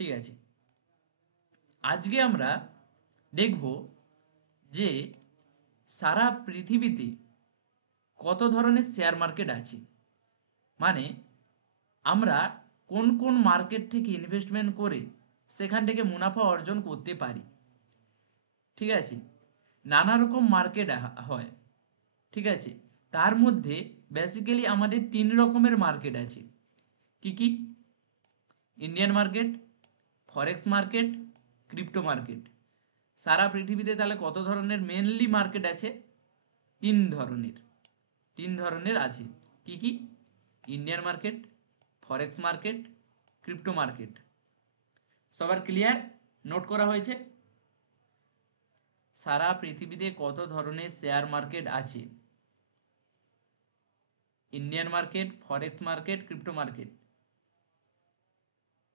ঠিক আছে, আজকে আমরা দেখব যে সারা পৃথিবীতে কত ধরনের শেয়ার মার্কেট আছে, মানে আমরা কোন কোন মার্কেট থেকে ইনভেস্টমেন্ট করে সেখান থেকে মুনাফা অর্জন করতে পারি। ঠিক আছে, নানা রকম মার্কেট হয়। ঠিক আছে, তার মধ্যে বেসিক্যালি আমাদের তিন রকমের মার্কেট আছে। কি কি? Indian market, forex market, crypto market. সারা পৃথিবীতে তাহলে কত ধরনের মেনলি মার্কেট আছে? তিন ধরনের। তিন ধরনের আছে। কি কি? Indian market, forex market, crypto market. সবার ক্লিয়ার? নোট করা হয়েছে? সারা পৃথিবীতে কত ধরনের শেয়ার মার্কেট আছে? Indian market, forex market, crypto market.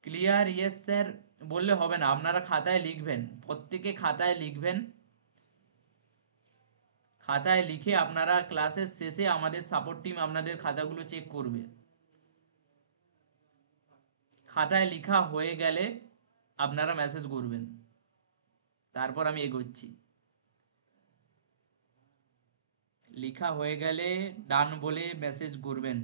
Clear? Yes sir বললে হবে না, আপনারা খাতায় লিখবেন, প্রত্যেকে খাতায় লিখবেন। খাতায় লিখে আপনারা ক্লাসের শেষে আমাদের সাপোর্ট টিম আপনাদের খাতাগুলো চেক করবে। খাতায় লেখা হয়ে গেলে আপনারা মেসেজ করবেন, তারপর আমি এগোচ্ছি। লেখা হয়ে গেলে ডান বলে মেসেজ করবেন।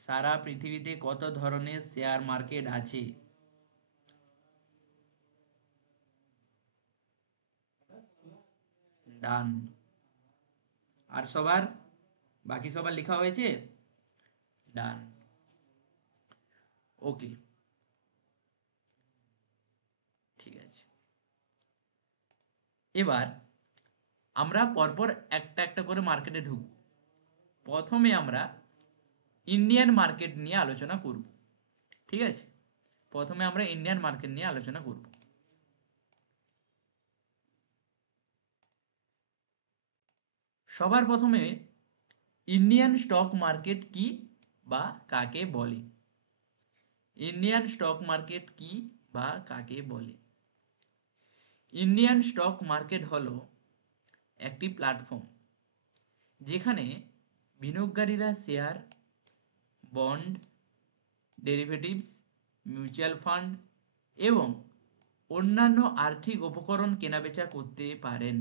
সারা পৃথিবীতে কত ধরনের শেয়ার মার্কেট আছে? ডান। আর সবার, বাকি সবার লেখা হয়েছে? ডান। ওকে, ঠিক আছে। এবার আমরা পরপর একটা একটা করে মার্কেটে ঢুকব। প্রথমে আমরা ইন্ডিয়ান মার্কেট নিয়ে আলোচনা করব। ঠিক আছে, প্রথমে আমরা ইন্ডিয়ান মার্কেট নিয়ে আলোচনা করব। সবার প্রথমে ইন্ডিয়ান স্টক মার্কেট কি বা কাকে বলে? ইন্ডিয়ান স্টক মার্কেট কি বা কাকে বলে? ইন্ডিয়ান স্টক মার্কেট হলো একটি প্ল্যাটফর্ম যেখানে বিনিয়োগকারীরা share, bond, derivatives, mutual fund এবং অন্যান্য আর্থিক উপকরণ কেনাবেচা করতে পারেন।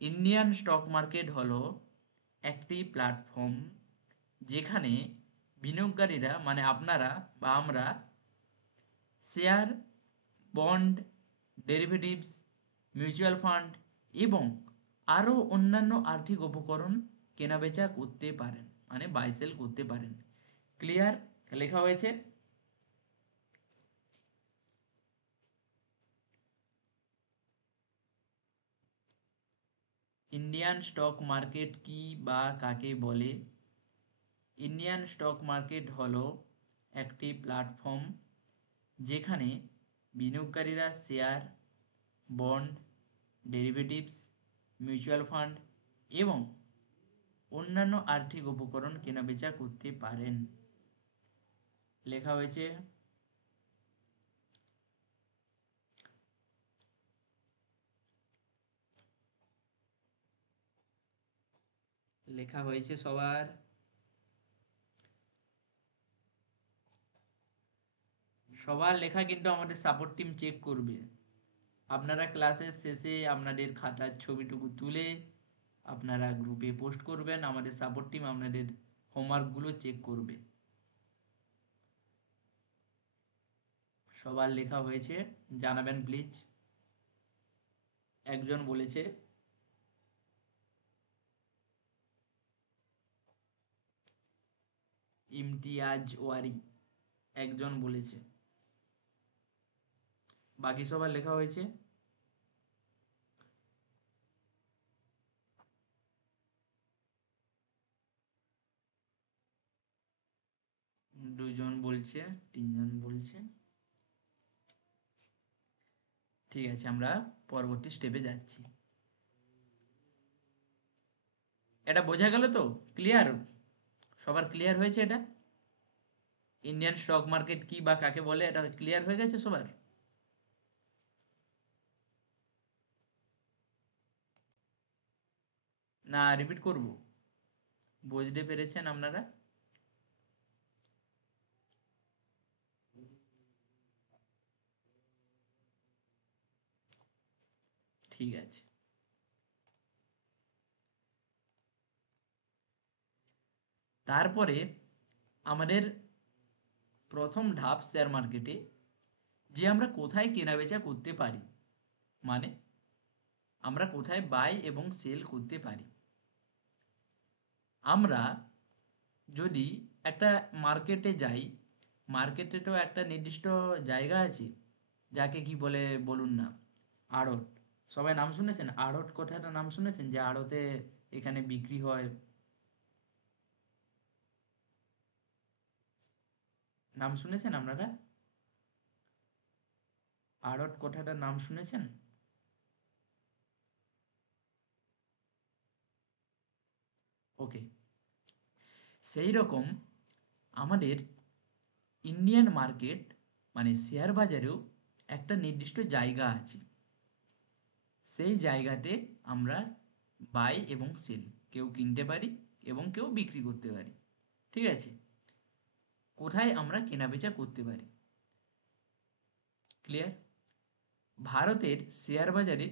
ইন্ডিয়ান স্টক মার্কেট হলো একটি প্ল্যাটফর্ম যেখানে বিনিয়োগকারীরা মানে আপনারা বা আমরা share, bond, derivatives, mutual fund এবং আরও অন্যান্য আর্থিক উপকরণ কেনাবেচা করতে পারেন, মানে বাই সেল করতে পারেন। ক্লিয়ার? লেখা হয়েছে? ইন্ডিয়ান স্টক মার্কেট কি বা কাকে বলে? ইন্ডিয়ান স্টক মার্কেট হলো একটি প্ল্যাটফর্ম যেখানে বিনিয়োগকারীরা share, bond, derivatives, mutual fund এবং অন্যান্য আর্থিক উপকরণ কেনাবেচা করতে পারেন। লেখা হয়েছে? লেখা হয়েছে সবার? সবার লেখা কিন্তু আমাদের সাপোর্ট টিম চেক করবে। আপনারা ক্লাসের শেষে আপনাদের খাতার ছবিটুকু তুলে আপনারা গ্রুপে পোস্ট করবেন, আমাদের সাপোর্ট টিম আপনাদের হোমওয়ার্কগুলো চেক করবে। সবার লেখা হয়েছে জানাবেন প্লিজ। একজন বলেছে ইমতিয়াজ ওয়ারি, একজন বলেছে। বাকি সবার লেখা হয়েছে? দুজন বলছে, তিনজন বলছে। ঠিক আছে, আমরা পরবর্তী স্টেপে যাচ্ছি। এটা বোঝা গেল তো? ক্লিয়ার? সবার ক্লিয়ার হয়েছে? এটা ইন্ডিয়ান স্টক মার্কেট কি বা কাকে বলে এটা ক্লিয়ার হয়ে গেছে সবার? না রিপিট করব? বুঝতে পেরেছেন আপনারা? ঠিক আছে। তারপরে আমাদের প্রথম ধাপ শেয়ার মার্কেটে, যে আমরা কোথায় কেনাবেচা করতে পারি, মানে আমরা কোথায় বাই এবং সেল করতে পারি। আমরা যদি একটা মার্কেটে যাই, মার্কেটে তো একটা নির্দিষ্ট জায়গা আছে, যাকে কি বলে বলুন না, আড়ত। সবাই নাম শুনেছেন, আড়ত কথাটা নাম শুনেছেন, যে আড়তে এখানে বিক্রি হয়, নাম শুনেছেন আপনারা? আড়ত কথাটার নাম শুনেছেন? ওকে, সেই রকম আমাদের ইন্ডিয়ান মার্কেট মানে শেয়ার বাজারেও একটা নির্দিষ্ট জায়গা আছে। সেই জায়গাতে আমরা বাই এবং সেল, কেউ কিনতে পারি এবং কেউ বিক্রি করতে পারি। ঠিক আছে, কোথায় আমরা কেনাবেচা করতে পারি, ক্লিয়ার? ভারতের শেয়ার বাজারে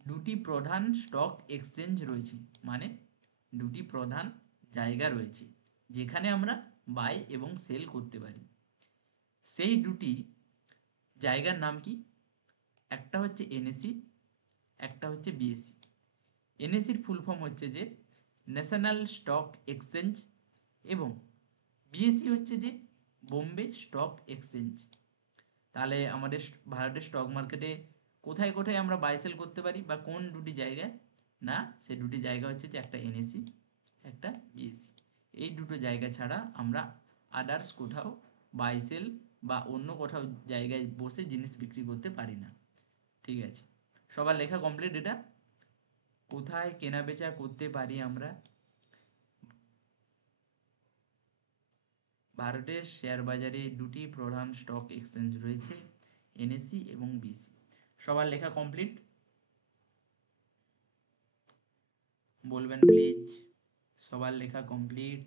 দুটি প্রধান স্টক এক্সচেঞ্জ রয়েছে, মানে দুটি প্রধান জায়গা রয়েছে যেখানে আমরা বাই এবং সেল করতে পারি। সেই দুটি জায়গার নাম কি? একটা হচ্ছে এনএসি, একটা হচ্ছে বিএসসি। এনএসির ফুল ফর্ম হচ্ছে যে ন্যাশনাল স্টক এক্সচেঞ্জ, এবং বিএসসি হচ্ছে যে বোম্বে স্টক এক্সচেঞ্জ। তাহলে আমাদের ভারতের স্টক মার্কেটে কোথায় কোথায় আমরা বাই সেল করতে পারি, বা কোন দুটি জায়গায়? না, সে দুটি জায়গা হচ্ছে যে একটা এনএসি, একটা বিএসসি। এই দুটো জায়গা ছাড়া আমরা আদার্স কোথাও বাই সেল বা অন্য কোথাও জায়গায় বসে জিনিস বিক্রি করতে পারি না। ঠিক আছে, সবার লেখা কমপ্লিট? এটা কোথায় কেনা বেচা করতে পারি আমরা? ভারতের শেয়ার বাজারে দুটি প্রধান স্টক এক্সচেঞ্জ রয়েছে, এনএসসি এবং বিএসসি। সবার লেখা কমপ্লিট? বলবেন প্লিজ, সবার লেখা কমপ্লিট?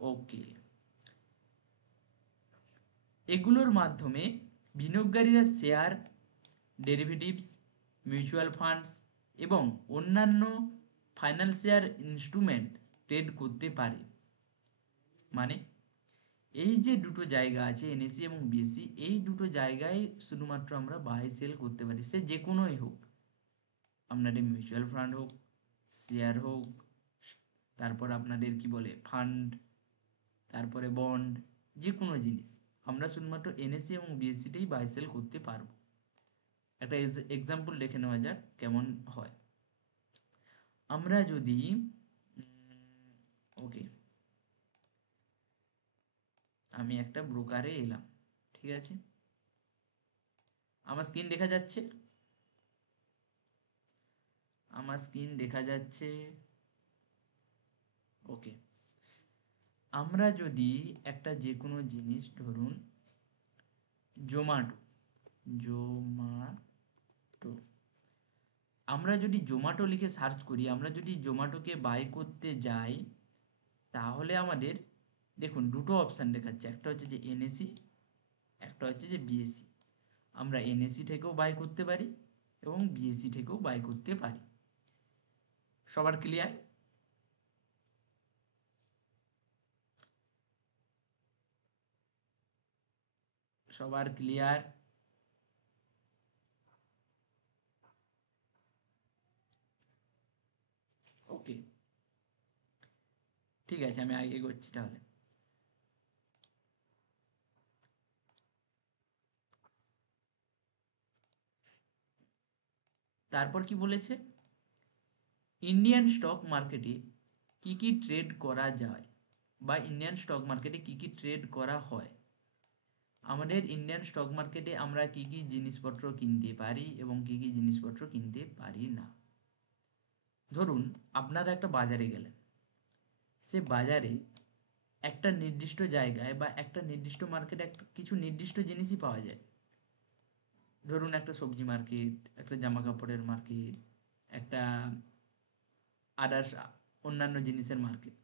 ওকে, এগুলোর মাধ্যমে বিনিয়োগকারীরা শেয়ার, ডেরিভেটিভস, মিউচুয়াল ফান্ডস এবং অন্যান্য ফাইন্যান্সিয়াল ইনস্ট্রুমেন্ট ট্রেড করতে পারে। মানে এই যে দুটো জায়গা আছে এনএসসি এবং বিএসসি, এই দুটো জায়গায় শুধুমাত্র আমরা বাই সেল করতে পারি, সে যে কোনোই হোক, আপনাদের মিউচুয়াল ফান্ড হোক, শেয়ার হোক, তারপর আপনাদের কি বলে ফান্ড, তারপরে বন্ড, যে কোনো জিনিস আমরা শুধুমাত্র এনএসসি এবং বিএসসিতেই বাই সেল করতে পারবো। একটা এক্সাম্পল দেখে নেওয়া যাক কেমন হয়। আমরা যদি ওকে, আমি একটা ব্রোকারে এলাম, ঠিক আছে, আমার স্ক্রিন দেখা যাচ্ছে? আমার স্ক্রিন দেখা যাচ্ছে? ওকে, আমরা যদি একটা যে কোনো জিনিস, ধরুন জোম্যাটো, জোম্যাটো, আমরা যদি জোম্যাটো লিখে সার্চ করি, আমরা যদি জোম্যাটোকে বাই করতে যাই, তাহলে আমাদের দেখুন দুটো অপশান দেখাচ্ছে, একটা হচ্ছে যে এনএসি, একটা হচ্ছে যে বিএসসি। আমরা এনএসি থেকেও বাই করতে পারি এবং বিএসসি থেকেও বাই করতে পারি। সবার ক্লিয়ার? সবার ক্লিয়ার? ওকে, ঠিক আছে, আমি আগে এগোচ্ছি তাহলে। তারপর কি বলেছে, ইন্ডিয়ান স্টক মার্কেটে কি কি ট্রেড করা যায়, বা ইন্ডিয়ান স্টক মার্কেটে কি কি ট্রেড করা হয়। আমাদের ইন্ডিয়ান স্টক মার্কেটে আমরা কি কি জিনিসপত্র কিনতে পারি এবং কি কি জিনিসপত্র কিনতে পারি না। ধরুন আপনারা একটা বাজারে গেলেন, সে বাজারে একটা নির্দিষ্ট জায়গায় বা একটা নির্দিষ্ট মার্কেটে একটা কিছু নির্দিষ্ট জিনিসই পাওয়া যায়। ধরুন একটা সবজি মার্কেট, একটা জামা কাপড়ের মার্কেট, একটা আদার্স অন্যান্য জিনিসের মার্কেট।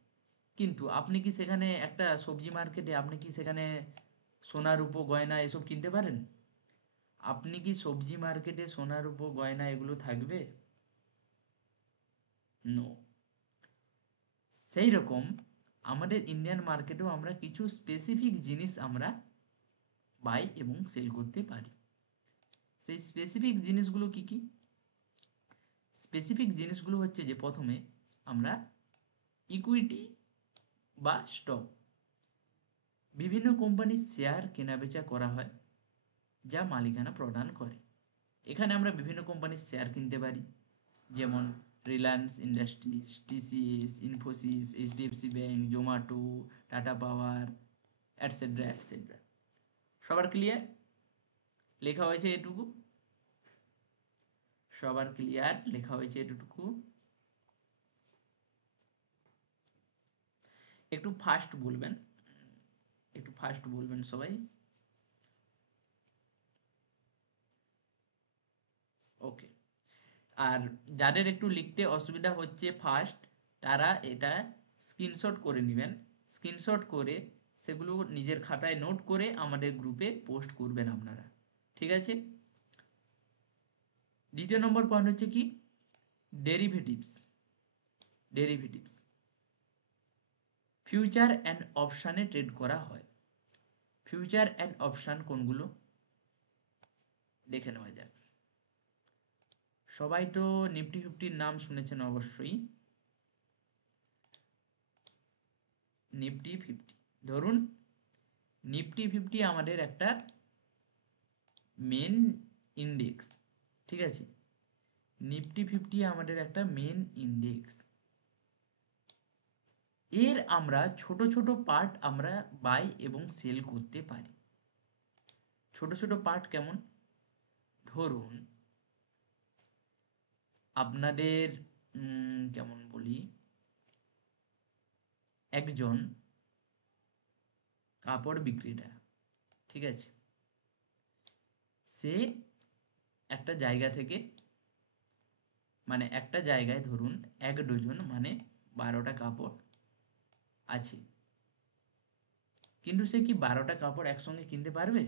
কিন্তু আপনি কি সেখানে একটা সবজি মার্কেটে আপনি কি সেখানে সোনা রূপো গয়না এসব কিনতে পারেন? আপনি কি সবজি মার্কেটে সোনা রূপো গয়না এগুলো থাকবে? নো। সেই রকম আমাদের ইন্ডিয়ান মার্কেটেও আমরা কিছু স্পেসিফিক জিনিস আমরা বাই এবং সেল করতে পারি। সেই স্পেসিফিক জিনিসগুলো কি কি? স্পেসিফিক জিনিসগুলো হচ্ছে যে প্রথমে আমরা ইকুইটি বা স্টক, বিভিন্ন কোম্পানির শেয়ার কেনাবেচা করা হয় যা মালিকানা প্রদান করে। এখানে আমরা বিভিন্ন কোম্পানির শেয়ার কিনতে পারি, যেমন Reliance industries, TCS, Infosys, HDFC bank, Zomato, Tata power, etcetera etcetera. সবার ক্লিয়ার? লেখা হয়েছে এটুকু? সবার ক্লিয়ার? লেখা হয়েছে এটুকু? একটু ফাস্ট বলবেন, একটু ফাস্ট বলবেন সবাই। ওকে। আর যাদের একটু লিখতে অসুবিধা হচ্ছে ফার্স্ট, তারা এটা স্ক্রিনশট করে নেবেন। স্ক্রিনশট করে সেগুলো নিজের খাতায় নোট করে আমাদের গ্রুপে পোস্ট করবেন আপনারা, ঠিক আছে? দ্বিতীয় নম্বর পয়েন্ট হচ্ছে কি? ডেরিভেটিভস। ডেরিভেটিভস ফিউচার অ্যান্ড অপশানে ট্রেড করা হয়। ফিউচার অ্যান্ড অপশান কোনগুলো দেখে নেওয়া যাক। সবাই তো নিফটি ফিফটির নাম শুনেছেন অবশ্যই। নিফটি ফিফটি, ধরুন নিফটি ফিফটি আমাদের একটা মেন ইন্ডেক্স, ঠিক আছে? নিফটি ফিফটি আমাদের একটা মেন ইন্ডেক্স। এর আমরা ছোট ছোট পার্ট আমরা বাই এবং সেল করতে পারি। ছোট ছোট পার্ট কেমন? ধরুন আপনাদের কেমন বলি, একজন কাপড় বিক্রেতা, ঠিক আছে? সে একটা জায়গা থেকে, মানে একটা জায়গায় ধরুন 1 ডজন মানে 12টা কাপড় আছে, কিন্তু সে কি 12টা কাপড় একসঙ্গে কিনতে পারবে?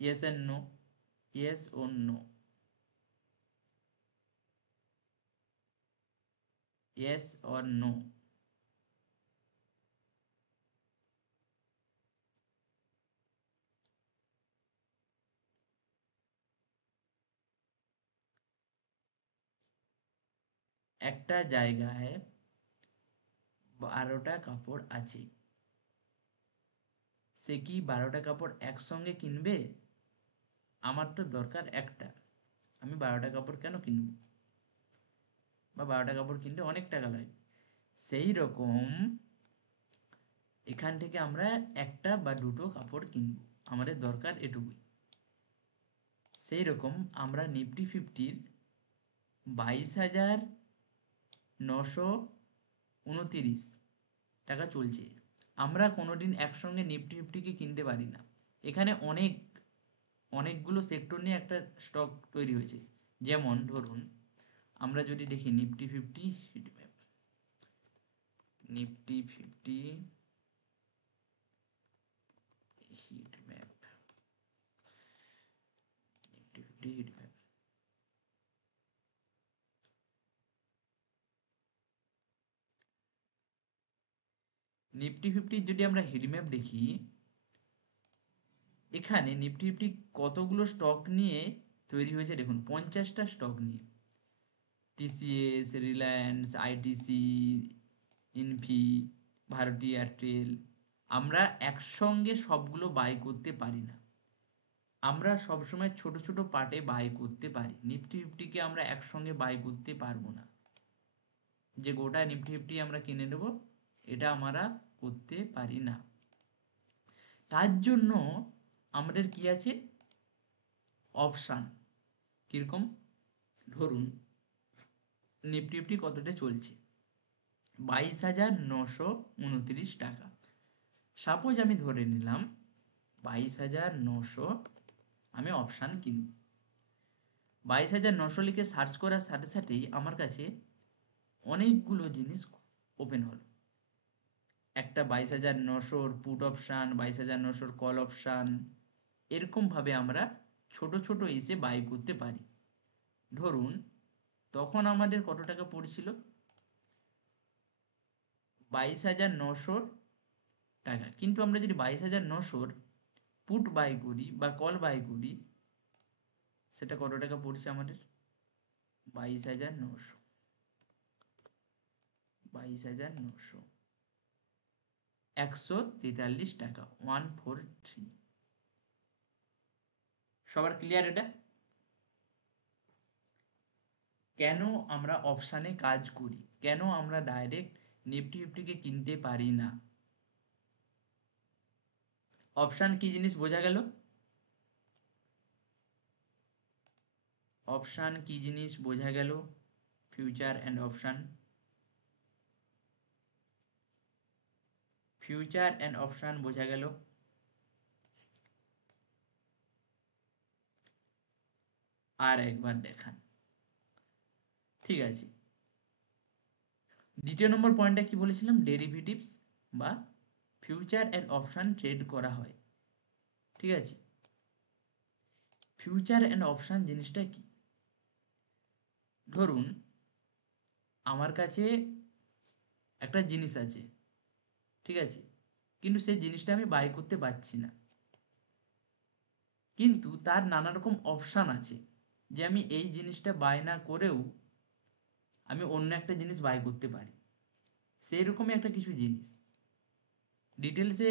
ইয়েস এন্ড নো, ইয়েস ও নো, ইয়েস অর নো? একটা জায়গায় 12টা কাপড় আছে, সে কি 12টা কাপড় একসঙ্গে কিনবে? আমার তো দরকার একটা, আমি 12টা কাপড় কেন কিনবো? বা 12টা কাপড় কিনতে অনেক টাকা লাগে। সেই রকম এখান থেকে আমরা একটা বা দুটো কাপড় কিনবো, আমাদের দরকার এটুকুই। সেই রকম আমরা নিফটি ফিফটির 22,929 টাকা চলছে। আমরা কোনোদিন একসঙ্গে নিফটি ফিফটিকে কিনতে পারি না। এখানে অনেকগুলো সেক্টর নিয়ে একটা স্টক তৈরি হয়েছে। যেমন ধরুন আমরা যদি দেখি Nifty fifty heat map, Nifty fifty heat map, Nifty fifty heat map. Nifty ফিফটির যদি আমরা হিট ম্যাপ দেখি, এখানে নিফটি ফিফটি কতগুলো স্টক নিয়ে তৈরি হয়েছে দেখুন, 50টা স্টক নিয়ে। টিসিএস, রিলায়েন্স, আইটিসি, ইনফি, ভারতী এয়ারটেল। আমরা একসঙ্গে সবগুলো বাই করতে পারি না, আমরা সবসময় ছোট ছোট পার্টে বাই করতে পারি। নিফটি ফিফটিকে আমরা একসঙ্গে বাই করতে পারবো না, যে গোটা নিফটি ফিফটি আমরা কিনে নেব, এটা আমরা করতে পারি না। তার জন্য আমাদের কি আছে? অপশান। কিরকম? ধরুন নিফটি ফিফটি কতটা চলছে? 22,929 টাকা। সাপোজ আমি ধরে নিলাম 22,900 আমি অপশান কিনব। 22,900 লিখে সার্চ করার সাথে সাথেই আমার কাছে অনেকগুলো জিনিস ওপেন হলো। একটা 22,900 পুট অপশান, 22,900 কল অপশান, এরকমভাবে আমরা ছোট ছোট এসে বাই করতে পারি। ধরুন তখন আমাদের কত টাকা পড়ছিল? 22,900 টাকা। কিন্তু আমরা যদি 22,900 পুট বাই করি বা কল বাই করি, সেটা কত টাকা পড়ছে আমাদের? 22,900, 22,900, 143 টাকা, 143। সবার ক্লিয়ার এটা? কেন আমরা অপশানে কাজ করি, কেন আমরা ডাইরেক্ট নিফটি ফিফটিকে কিনতে পারি না? অপশান কি জিনিস বোঝা গেল? অপশান কি জিনিস বোঝা গেল? Future and option, future and option বোঝা গেল? আর একবার দেখান। ঠিক আছে, দ্বিতীয় নম্বর পয়েন্টটা কি বলেছিলাম? ডেরিভেটিভস বা ফিউচার অ্যান্ড অপশান ট্রেড করা হয়। ঠিক আছে, ফিউচার অ্যান্ড অপশান জিনিসটা কি? ধরুন আমার কাছে একটা জিনিস আছে, ঠিক আছে, কিন্তু সেই জিনিসটা আমি বাই করতে পারছি না, কিন্তু তার নানা রকম অপশান আছে যে আমি এই জিনিসটা বাই না করেও আমি অন্য একটা জিনিস বাই করতে পারি। সেই রকমই একটা কিছু জিনিস ডিটেলসে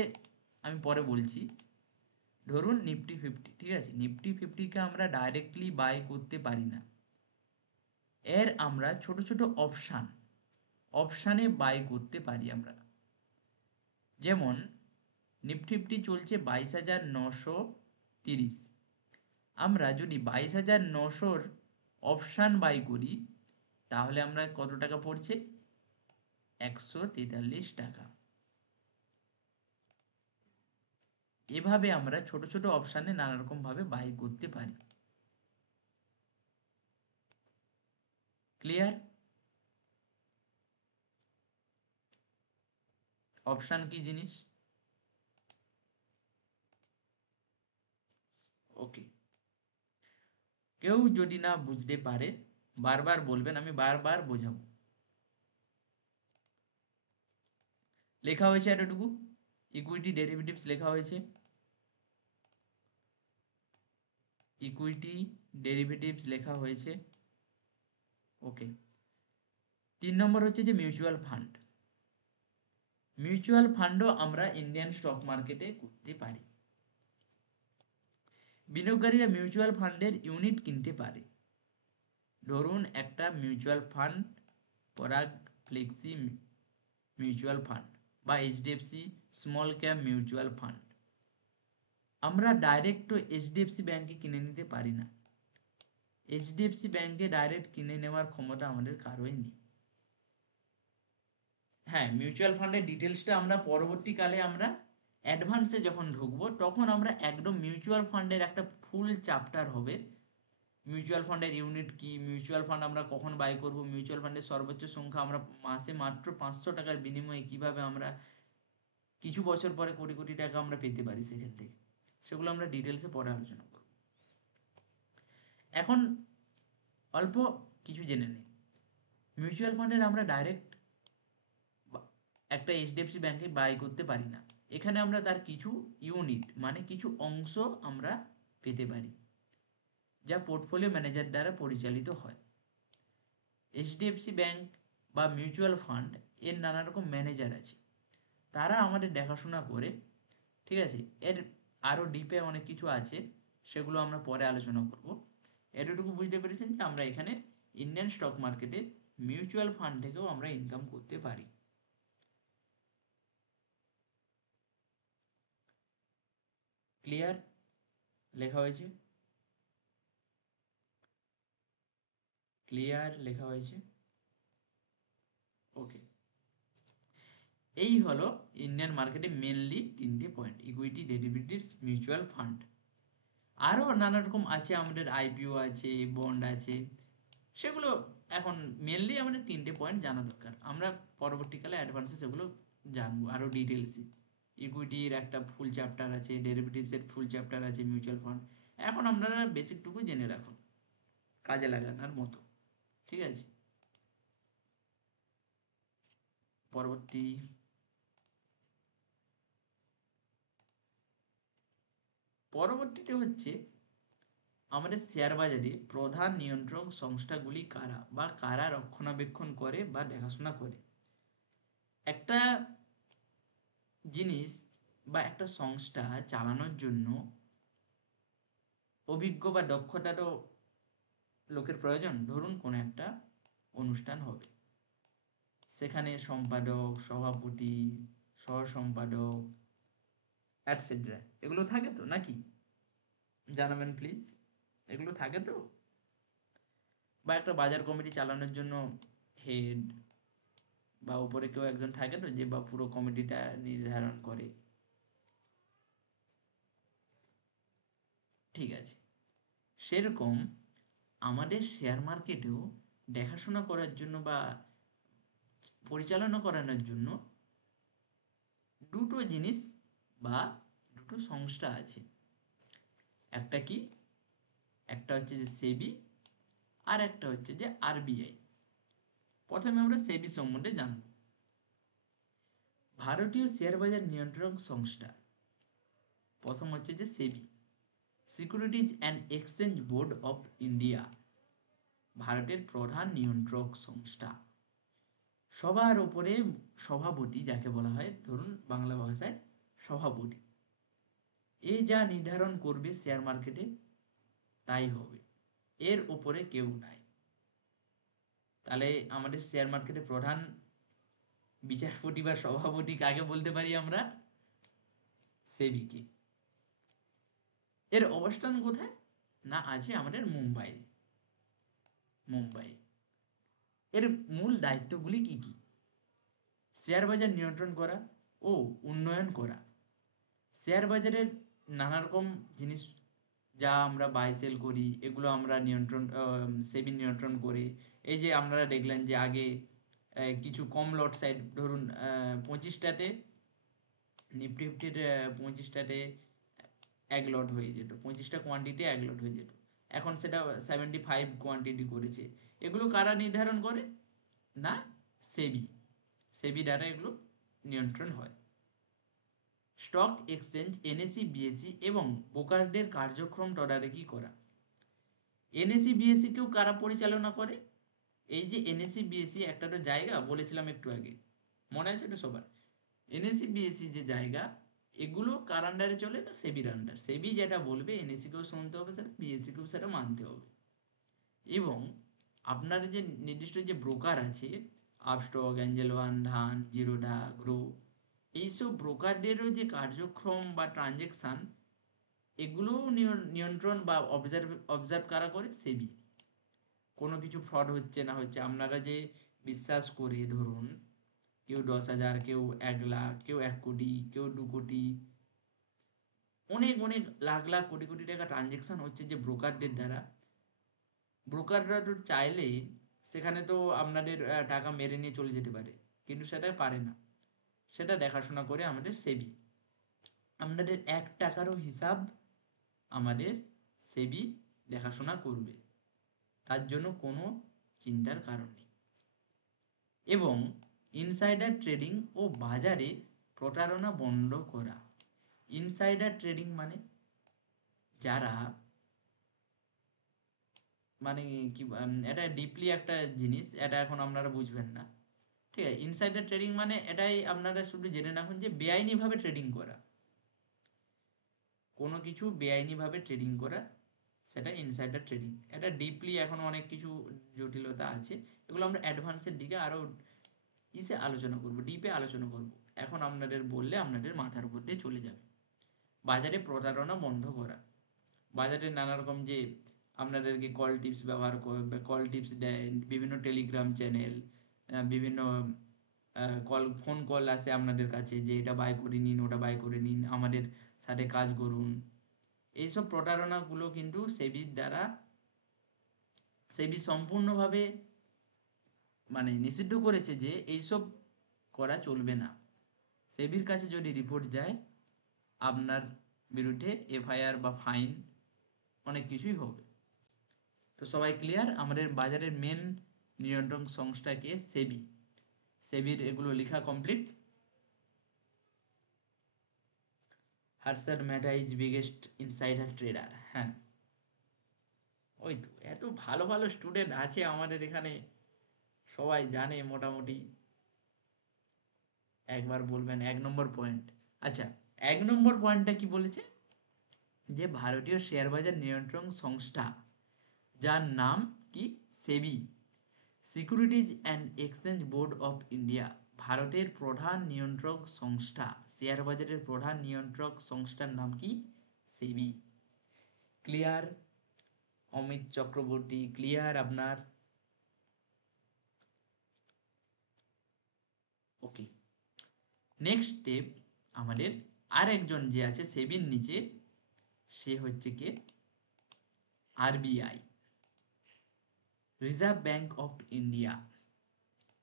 আমি পরে বলছি। ধরুন নিফটি ফিফটি, ঠিক আছে, নিফটি ফিফটিকে আমরা ডাইরেক্টলি বাই করতে পারি না, এর আমরা ছোট ছোট অপশানে বাই করতে পারি আমরা। যেমন নিফটি ফিফটি চলছে 22,930, আমরা যদি 22,900 অপশান বাই করি তাহলে আমরা কত টাকা পড়ছে? 143 টাকা। এভাবে আমরা ছোট ছোট অপশানে নানা রকম ভাবে বাই করতে পারি। ক্লিয়ার? অপশান কি জিনিস? ওকে, কেউ যদি না বুঝতে পারে বারবার বলবেন, আমি বারবার বোঝাবো। লেখা হয়েছে এতটুকু, ইকুইটি ডেরিভেটিভস লেখা হয়েছে, ইকুইটি ডেরিভেটিভস লেখা হয়েছে। ওকে, 3 নম্বর হচ্ছে যে মিউচুয়াল ফান্ড। মিউচুয়াল ফান্ডও আমরা ইন্ডিয়ান স্টক মার্কেটে করতে পারি। বিনিয়োগকারীরা মিউচুয়াল ফান্ডের ইউনিট কিনতে পারে। ধরুন একটা মিউচুয়াল ফান্ড, পরাগ ফ্লেক্সি মিউচুয়াল ফান্ড বা HDFC small cap mutual fund, আমরা ডাইরেক্ট তো এইচডিএফসি ব্যাংকে কিনে নিতে পারি না। এইচডিএফসি ব্যাংকে ডাইরেক্ট কিনে নেওয়ার ক্ষমতা আমাদের কারোই নেই। হ্যাঁ, মিউচুয়াল ফান্ডের ডিটেলসটা আমরা পরবর্তীকালে আমরা অ্যাডভান্সে যখন ঢুকবো তখন আমরা একদম মিউচুয়াল ফান্ডের একটা ফুল চ্যাপ্টার হবে। মিউচুয়াল ফান্ডের ইউনিট কি, মিউচুয়াল ফান্ড আমরা কখন বাই করব, মিউচুয়াল ফান্ডের সর্বোচ্চ সংখ্যা আমরা মাসে মাত্র 500 টাকার বিনিময়ে কিভাবে আমরা কিছু বছর পরে কোটি কোটি টাকা আমরা পেতে পারি সেখান থেকে, সেগুলো আমরা ডিটেলসে পরে আলোচনা করব। এখন অল্প কিছু জেনে নিই। মিউচুয়াল ফান্ডের আমরা ডাইরেক্ট একটা এইচডিএফসি ব্যাংকে বাই করতে পারি না, এখানে আমরা তার কিছু ইউনিট মানে কিছু অংশ আমরা পেতে পারি যা পোর্টফোলিও ম্যানেজার দ্বারা পরিচালিত হয়। এইচডিএফসি ব্যাংক বা মিউচুয়াল ফান্ড এর নানা রকম ম্যানেজার আছে, তারা আমাদের দেখাশোনা করে। ঠিক আছে, এর আরও ডিপে অনেক কিছু আছে, সেগুলো আমরা পরে আলোচনা করব। এতটুকু বুঝতে পেরেছেন যে আমরা এখানে ইন্ডিয়ান স্টক মার্কেটে মিউচুয়াল ফান্ড থেকেও আমরা ইনকাম করতে পারি। ক্লিয়ার? লেখা হয়েছে? ক্লিয়ার লেখা হয়েছে? ওকে, এই হলো ইন্ডিয়ান মার্কেটে মেনলি তিনটে point: equity, derivatives, mutual fund. আরও নানা রকম আছে, আমাদের আইপিও আছে, বন্ড আছে, সেগুলো এখন মেনলি আমাদের 3টে পয়েন্ট জানা দরকার। আমরা পরবর্তীকালে অ্যাডভান্সে সেগুলো জানবো আরও ডিটেলসে। ইকুইটির একটা ফুল চ্যাপ্টার আছে, ডেরিভেটিভসের ফুল চ্যাপ্টার আছে, মিউচুয়াল ফান্ড। এখন আপনারা বেসিকটুকু জেনে রাখুন, কাজে লাগানোর মতো। ঠিক আছে, পরবর্তী পরবর্তীটা হচ্ছে আমাদের শেয়ার বাজারে প্রধান নিয়ন্ত্রক সংস্থাগুলি কারা, বা কারা রক্ষণাবেক্ষণ করে বা দেখাশোনা করে। একটা জিনিস বা একটা সংস্থা চালানোর জন্য অভিজ্ঞ বা দক্ষতারও লোকের প্রয়োজন। ধরুন কোনো একটা অনুষ্ঠান হবে, সেখানে সম্পাদক, সভাপতি, সহ সম্পাদক অ্যাটসেট্রা এগুলো থাকে তো নাকি? জানাবেন প্লিজ, এগুলো থাকে তো? বা একটা বাজার কমিটি চালানোর জন্য হেড বা উপরে কেউ একজন থাকে তো, যে বা পুরো কমিটিটা নির্ধারণ করে। ঠিক আছে, সেরকম আমাদের শেয়ার মার্কেটেও দেখাশোনা করার জন্য বা পরিচালনা করানোর জন্য দুটো জিনিস বা দুটো সংস্থা আছে। একটা কি, একটা হচ্ছে যে সেবি, আর একটা হচ্ছে যে আরবিআই। প্রথমে আমরা সেবি সম্বন্ধে জানব। ভারতীয় শেয়ার বাজার নিয়ন্ত্রক সংস্থা প্রথম হচ্ছে যে SEBI, securities and exchange board of India, ভারতের প্রধান নিয়ন্ত্রক সংস্থা। সবার উপরে সভাপতি যাকে বলা হয়, ধরুন বাংলা ভাষায় সভাপতি, এ যা নির্ধারণ করবে শেয়ার মার্কেটে তাই হবে, এর উপরে কেউ নাই। তাহলে আমাদের শেয়ার মার্কেটে প্রধান বিচারপতি বা সভাপতি কাকে বলতে পারি আমরা? সেবিকে। এর অবস্থান কোথায়? না, আছে আমাদের মুম্বাই। এর মূল দায়িত্বগুলি কি কি? শেয়ার বাজার নিয়ন্ত্রণ করা ও উন্নয়ন করা। শেয়ার বাজারের নানা রকম জিনিস যা আমরা বাই সেল করি, এগুলো আমরা সেবি নিয়ন্ত্রণ করে। এই যে আপনারা দেখলেন যে আগে কিছু কম লট সাইজ, ধরুন 25টাতে নিফটি ফিফটির 25টাতে 1 লট হয়ে যেত, 25টা কোয়ান্টিটি 1 লট হয়ে যেত। এখন সেটা 75 কোয়ান্টিটি করেছে। এগুলো কারা নির্ধারণ করে? না, সেবি। সেবি দ্বারা এগুলো নিয়ন্ত্রণ হয়। স্টক এক্সচেঞ্জ, এনএসি, বিএসসি এবং ব্রোকারদের কার্যক্রম তদারকি করা। এনএসি বিএসসি কেও কারা পরিচালনা করে? এই যে এনএসি বিএসসি একটা তো জায়গা বলেছিলাম একটু আগে, মনে আছে তো সবার? এনএসি বিএসসি যে জায়গা, এগুলো কার আন্ডারে চলে? না, সেবির আন্ডার। সেবি যেটা বলবে এনএসি কেও শুনতে হবে, সেটা বিএসসি কেও সেটা মানতে হবে। এবং আপনার যে নির্দিষ্ট যে ব্রোকার আছে, আপস্টক, অ্যাঞ্জেল ওয়ান, ধান, জিরোধা, গ্রো, এইসব ব্রোকারদেরও যে কার্যক্রম বা ট্রানজেকশান, এগুলোও নিয়ন্ত্রণ বা অবজার্ভ কারা করে? সেবি। কোনো কিছু ফ্রড হচ্ছে না হচ্ছে, আপনারা যে বিশ্বাস করে, ধরুন কেউ 10,000, কেউ 1 লাখ, কেউ 1 কোটি, কেউ 2 কোটি, অনেক অনেক লাখ লাখ কোটি কোটি টাকা ট্রানজেকশন হচ্ছে যে ব্রোকারদের দ্বারা। ব্রোকাররা তো চাইলে সেখানে তো আপনাদের টাকা মেরে নিয়ে চলে যেতে পারে, কিন্তু সেটা পারে না। সেটা দেখাশোনা করে আমাদের সেবি। আপনাদের 1 টাকারও হিসাব আমাদের সেবি দেখাশোনা করবে, তার জন্য কোনো চিন্তার কারণ নেই। এবং ইনসাইডার ট্রেডিং ও বাজারে প্রতারণা বন্ধ করা। ইনসাইডার ট্রেডিং মানে যারা, মানে কি, এটা ডিপলি একটা জিনিস, এটা এখন আপনারা বুঝবেন না। ঠিক আছে, ইনসাইডার ট্রেডিং মানে এটাই আপনারা শুধু জেনে রাখুন যে বেআইনিভাবে ট্রেডিং করা, কোনো কিছু বেআইনিভাবে ট্রেডিং করা, সেটা ইনসাইডার ট্রেডিং। এটা ডিপলি এখন অনেক কিছু জটিলতা আছে, এগুলো আমরা অ্যাডভান্সের দিকে আরও আলোচনা করব, ডিপে আলোচনা করব। এখন আপনাদের বললে আপনাদের মাথার উপর দিয়ে চলে যাবে। বাজারে প্রতারণা বন্ধ করা। বাজারে নানা রকম যে আপনাদেরকে কল টিপস দেয়, বিভিন্ন টেলিগ্রাম চ্যানেল, বিভিন্ন ফোন কল আসে আপনাদের কাছে যে এটা বাই করে নিন, ওটা বাই করে নিন, আমাদের সাথে কাজ করুন। এইসব প্রতারণাগুলো কিন্তু সেবি সম্পূর্ণভাবে মানে নিষিদ্ধ করেছে যে এইসব করা চলবে না। সেবির কাছে যদি রিপোর্ট যায় আপনার বিরুদ্ধে এফআইআর বা ফাইন অনেক কিছুই হবে। তো সবাই ক্লিয়ার? আমাদের বাজারের মেন নিয়ন্ত্রণ সংস্থাকে সেবি। সেবির এগুলো লেখা complete. Harshad Mehta is biggest insider trader. হ্যাঁ, ওই তো এত ভালো ভালো স্টুডেন্ট আছে আমাদের এখানে, সবাই জানে মোটামুটি। একবার বলবেন 1 নম্বর পয়েন্ট। আচ্ছা, 1 নম্বর পয়েন্টটা কি বলেছে? যে ভারতীয় শেয়ার বাজার নিয়ন্ত্রণ সংস্থা, যার নাম কি SEBI, securities and exchange board of India, ভারতের প্রধান নিয়ন্ত্রক সংস্থা, শেয়ার বাজারের প্রধান নিয়ন্ত্রক সংস্থার নাম কি? সেবি। ক্লিয়ার? অমিত চক্রবর্তী ক্লিয়ার আপনার? ওকে, নেক্সট স্টেপ আমাদের আর একজন যে আছে সেবির নিচে, সে হচ্ছে কে? RBI, reserve bank of India.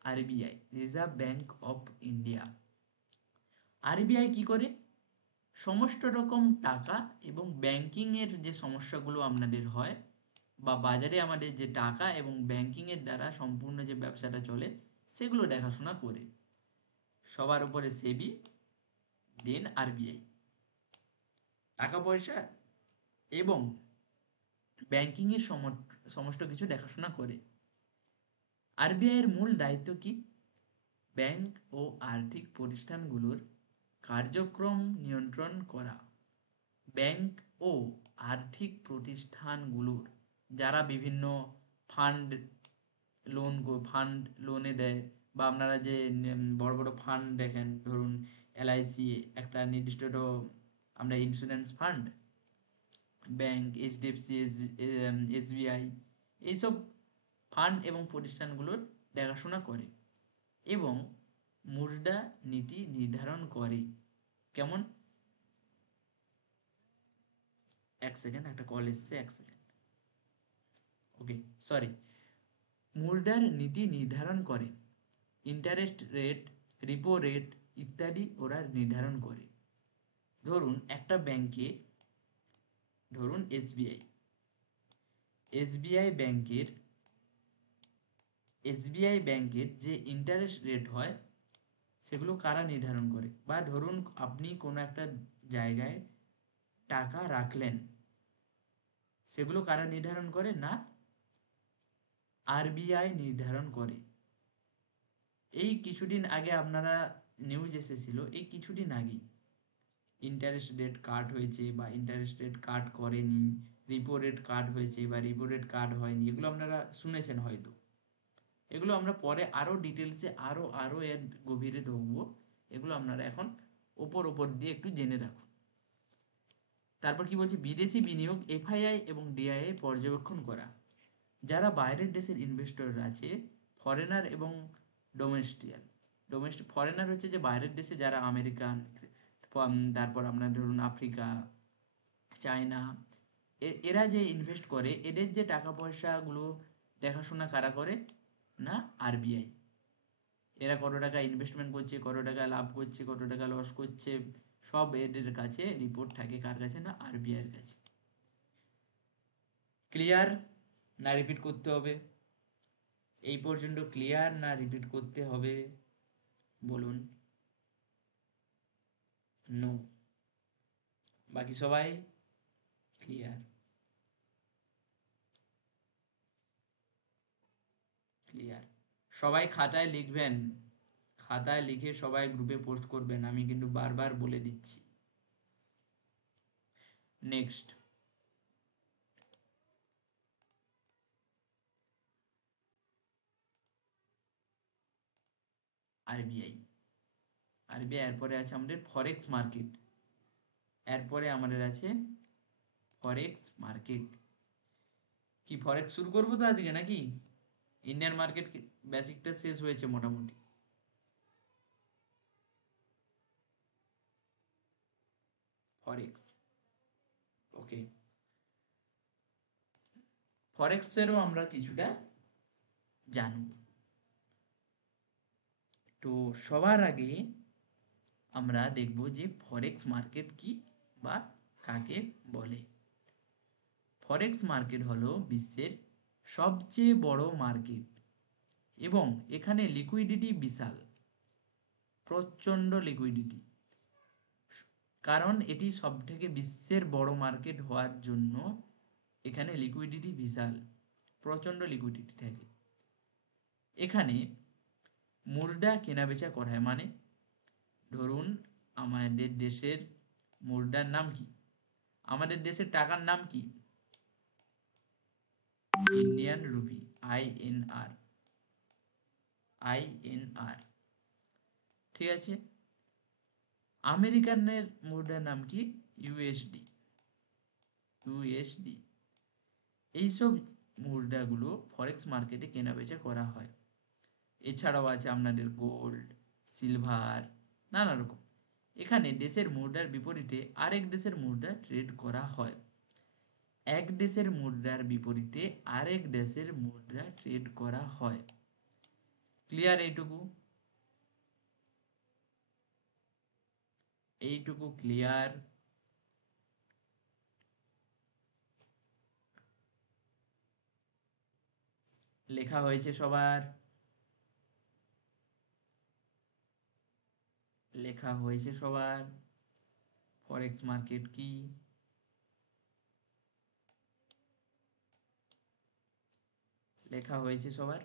RBI, reserve bank of India. RBI কি করে? সমস্ত রকম টাকা এবং ব্যাংকিংয়ের যে সমস্যাগুলো আপনাদের হয়, বা বাজারে আমাদের যে টাকা এবং ব্যাংকিংয়ের দ্বারা সম্পূর্ণ যে ব্যবসাটা চলে, সেগুলো দেখাশোনা করে। সবার উপরে সেবি, দেন আরবিআই। টাকা পয়সা এবং ব্যাংকিংয়ের সমস্ত কিছু দেখাশোনা করে। আরবিআইয়ের মূল দায়িত্ব কি? ব্যাংক ও আর্থিক প্রতিষ্ঠানগুলোর কার্যক্রম নিয়ন্ত্রণ করা। ব্যাংক ও আর্থিক প্রতিষ্ঠানগুলোর যারা বিভিন্ন ফান্ড লোনে দেয়, বা আপনারা যে বড় বড় ফান্ড দেখেন, ধরুন এলআইসি একটা নির্দিষ্ট, আমরা insurance fund, bank, HDFC, SBI, এইসব ফান্ড এবং প্রতিষ্ঠানগুলোর দেখাশোনা করে এবং মুদ্রা নীতি নির্ধারণ করে। কেমন? এক সেকেন্ড, একটা কল এসছে, এক সেকেন্ড। ওকে, সরি। মুদ্রার নীতি নির্ধারণ করে, ইন্টারেস্ট রেট, রিপো রেট ইত্যাদি ওরা নির্ধারণ করে। ধরুন একটা ব্যাংকে, ধরুন এসবিআই, এসবিআই ব্যাংকের এসবিআই ব্যাংকের যে ইন্টারেস্ট রেট হয় সেগুলো কারা নির্ধারণ করে? বা ধরুন আপনি কোনো একটা জায়গায় টাকা রাখলেন, সেগুলো কারা নির্ধারণ করে? না, আরবিআই নির্ধারণ করে। এই কিছুদিন আগে আপনারা নিউজ এসেছিল, এই কিছুদিন আগেই ইন্টারেস্ট রেট কাট হয়েছে বা ইন্টারেস্ট রেট কাট করেনি, রিপো রেট কাট হয়েছে বা রিপো রেট কাট হয়নি, এগুলো আপনারা শুনেছেন হয়তো। এগুলো আমরা পরে আরও ডিটেলসে আরও এর গভীরে ঢুকবো। এগুলো আপনারা এখন ওপর দিয়ে একটু জেনে রাখুন। তারপর কি বলছে? বিদেশি বিনিয়োগ, এফআইআই এবং ডিআইআই পর্যবেক্ষণ করা। যারা বাইরের দেশের ইনভেস্টর আছে, ফরেনার এবং ফরেনার হচ্ছে যে বাইরের দেশে যারা আমেরিকান, তারপর আপনার ধরুন আফ্রিকা, চায়না, এরা যে ইনভেস্ট করে, এদের যে টাকা পয়সাগুলো দেখাশোনা কারা করে? না, আরবিআই। এরা কত টাকা ইনভেস্টমেন্ট করছে, কত টাকা লাভ করছে, কত টাকা লস করছে, সব এদের কাছে রিপোর্ট থাকে। কার কাছে? না, আরবিআই এর কাছে। ক্লিয়ার? না রিপিট করতে হবে? এই পর্যন্ত ক্লিয়ার না রিপিট করতে হবে? বলুন। নো। বাকি সবাই ক্লিয়ার? ক্লিয়ার? সবাই খাতায় লিখবেন, খাতায় লিখে সবাই গ্রুপে পোস্ট করবেন, আমি কিন্তু বারবার বলে দিচ্ছি। Next, RBI. আরবিআই এরপরে আছে আমাদের ফরেক্স মার্কেট। এরপরে আমাদের আছে ফরেক্স মার্কেট। কি ফরেক্স শুরু করবো তো আজকে নাকি? ইন্ডিয়ান মার্কেট বেসিকটা শেষ হয়েছে মোটামুটি। ফরেক্স, ওকে, ফরেক্সেরও আমরা কিছুটা জানব। তো সবার আগে আমরা দেখব যে ফরেক্স মার্কেট কি বা কাকে বলে। ফরেক্স মার্কেট হলো বিশ্বের সবচেয়ে বড় মার্কেট এবং এখানে লিকুইডিটি বিশাল, প্রচণ্ড লিকুইডিটি। কারণ এটি সবথেকে বিশ্বের বড় মার্কেট হওয়ার জন্য এখানে লিকুইডিটি বিশাল, প্রচণ্ড লিকুইডিটি থাকে। এখানে মুদ্রা কেনাবেচা করা হয়, মানে ধরুন আমাদের দেশের মুদ্রার নাম কি, আমাদের দেশের টাকার নাম কি, ইন্ডিয়ান রুপি, INR, ঠিক আছে। আমেরিকানের মুদ্রার নাম কি, USD। এইসব মুদ্রাগুলো ফরেক্স মার্কেটে কেনাবেচা করা হয়। এছাড়াও আছে আপনাদের গোল্ড, সিলভার, নানা রকম। এখানে দেশের মুদ্রার বিপরীতে আরেক দেশের মুদ্রা ট্রেড করা হয়। এক দেশের মুদ্রার বিপরীতে আরেক দেশের মুদ্রা ট্রেড করা হয়। ক্লিয়ার? এইটুকু ক্লিয়ার? লেখা হয়েছে সবার? লেখা হয়েছে সবার ফরেক্স মার্কেট কি? লেখা হয়েছে সবার?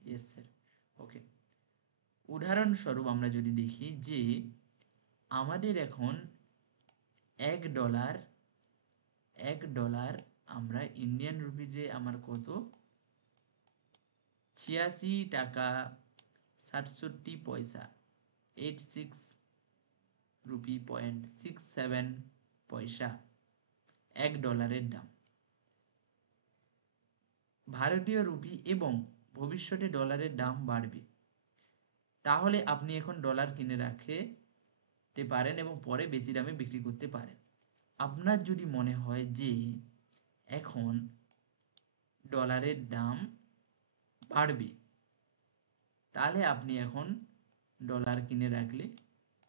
Yes sir. ওকে, উদাহরণস্বরূপ আমরা যদি দেখি যে আমাদের এখন $1 আমরা ইন্ডিয়ান রুপিতে আমার কত, 86 টাকা 67 পয়সা, 86 রুপি.67 পয়সা $1 দাম। ভারতীয় রুপি এবং ভবিষ্যতে ডলারের দাম বাড়বে, তাহলে আপনি এখন ডলার কিনে রাখতে পারেন এবং পরে বেশি দামে বিক্রি করতে পারেন। আপনার যদি মনে হয় যে এখন ডলারের দাম বাড়বে, তাহলে আপনি এখন ডলার কিনে রাখলে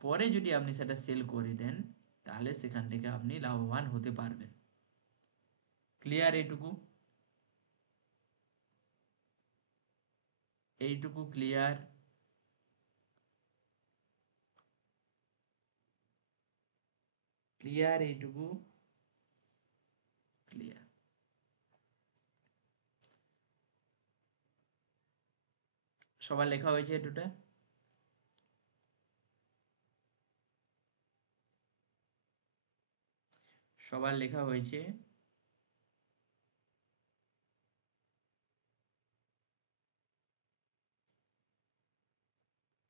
পরে যদি আপনি সেটা সেল করে দেন, তাহলে সেখান থেকে আপনি লাভবান হতে পারবেন। ক্লিয়ার? এইটুকু ক্লিয়ার? ক্লিয়ার? এইটুকু ক্লিয়ার? সবার লেখা হয়েছে এটুটা? সবার লেখা হয়েছে?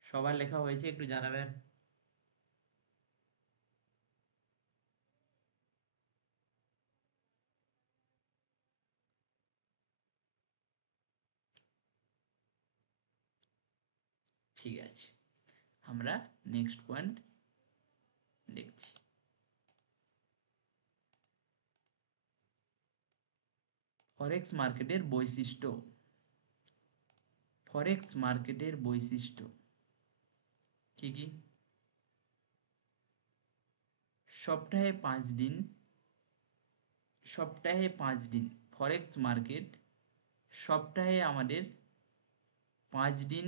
সবার লেখা হয়েছে, একটু জানাবেন। ঠিক আছে, আমরা নেক্সট পয়েন্ট দেখছি। ফরেক্স মার্কেটের বৈশিষ্ট্য। ফরেক্স মার্কেটের বৈশিষ্ট্য কি কি? সপ্তাহে 5 দিন, ফরেক্স মার্কেট সপ্তাহে আমাদের 5 দিন,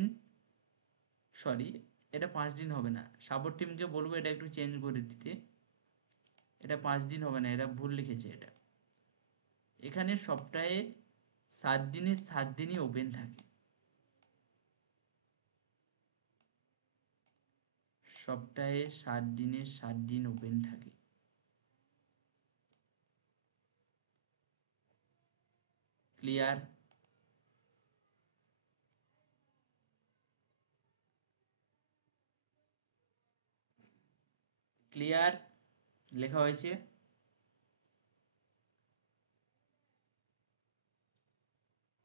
সরি এটা 5 দিন হবে না, সাপোর্ট টিমকে বলবো এটা একটু চেঞ্জ করে দিতে। এটা 5 দিন হবে না, এটা ভুল লিখেছে। এখানে সপ্তাহে 7 দিনের 7 দিনই ওপেন থাকে। সপ্তাহে 7 দিনের 7 দিন ওপেন থাকে। ক্লিয়ার? ক্লিয়ার? লেখা হয়েছে?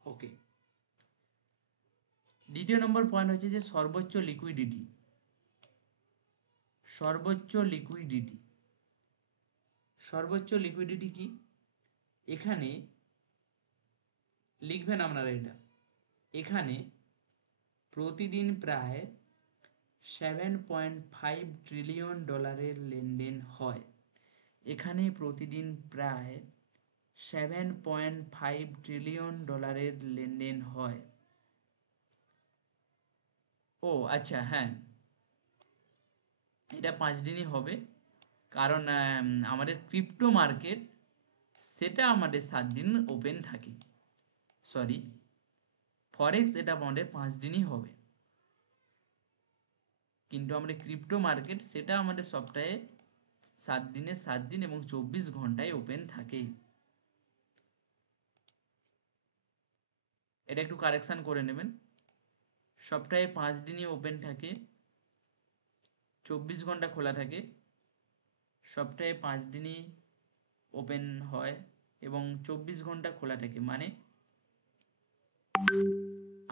ওকে, দ্বিতীয় নম্বর পয়েন্ট হচ্ছে যে সর্বোচ্চ লিকুইডিটি। সর্বোচ্চ লিকুইডিটি সর্বোচ্চ লিকুইডিটি কি? এখানে লিখবেন আপনারা এটা, এখানে প্রতিদিন প্রায় $7.5 ট্রিলিয়ন লেনদেন হয়। এখানে প্রতিদিন প্রায় $7.5 ট্রিলিয়ন লেনদেন হয়। ও আচ্ছা, হ্যাঁ, এটা 5 দিনই হবে, কারণ আমাদের ক্রিপ্টো মার্কেট সেটা আমাদের 7 দিন ওপেন থাকে। সরি, ফরেক্স এটা আমাদের 5 দিনই হবে, কিন্তু আমাদের ক্রিপ্টো মার্কেট সেটা আমাদের সপ্তাহে 7 দিনে 7 দিন এবং 24 ঘন্টায় ওপেন থাকে। এটা একটু কারেকশন করে নেবেন, সপ্তাহে 5 দিনই ওপেন থাকে, 24 ঘন্টা খোলা থাকে, সপ্তাহে 5 দিনই ওপেন হয় এবং 24 ঘন্টা খোলা থাকে। মানে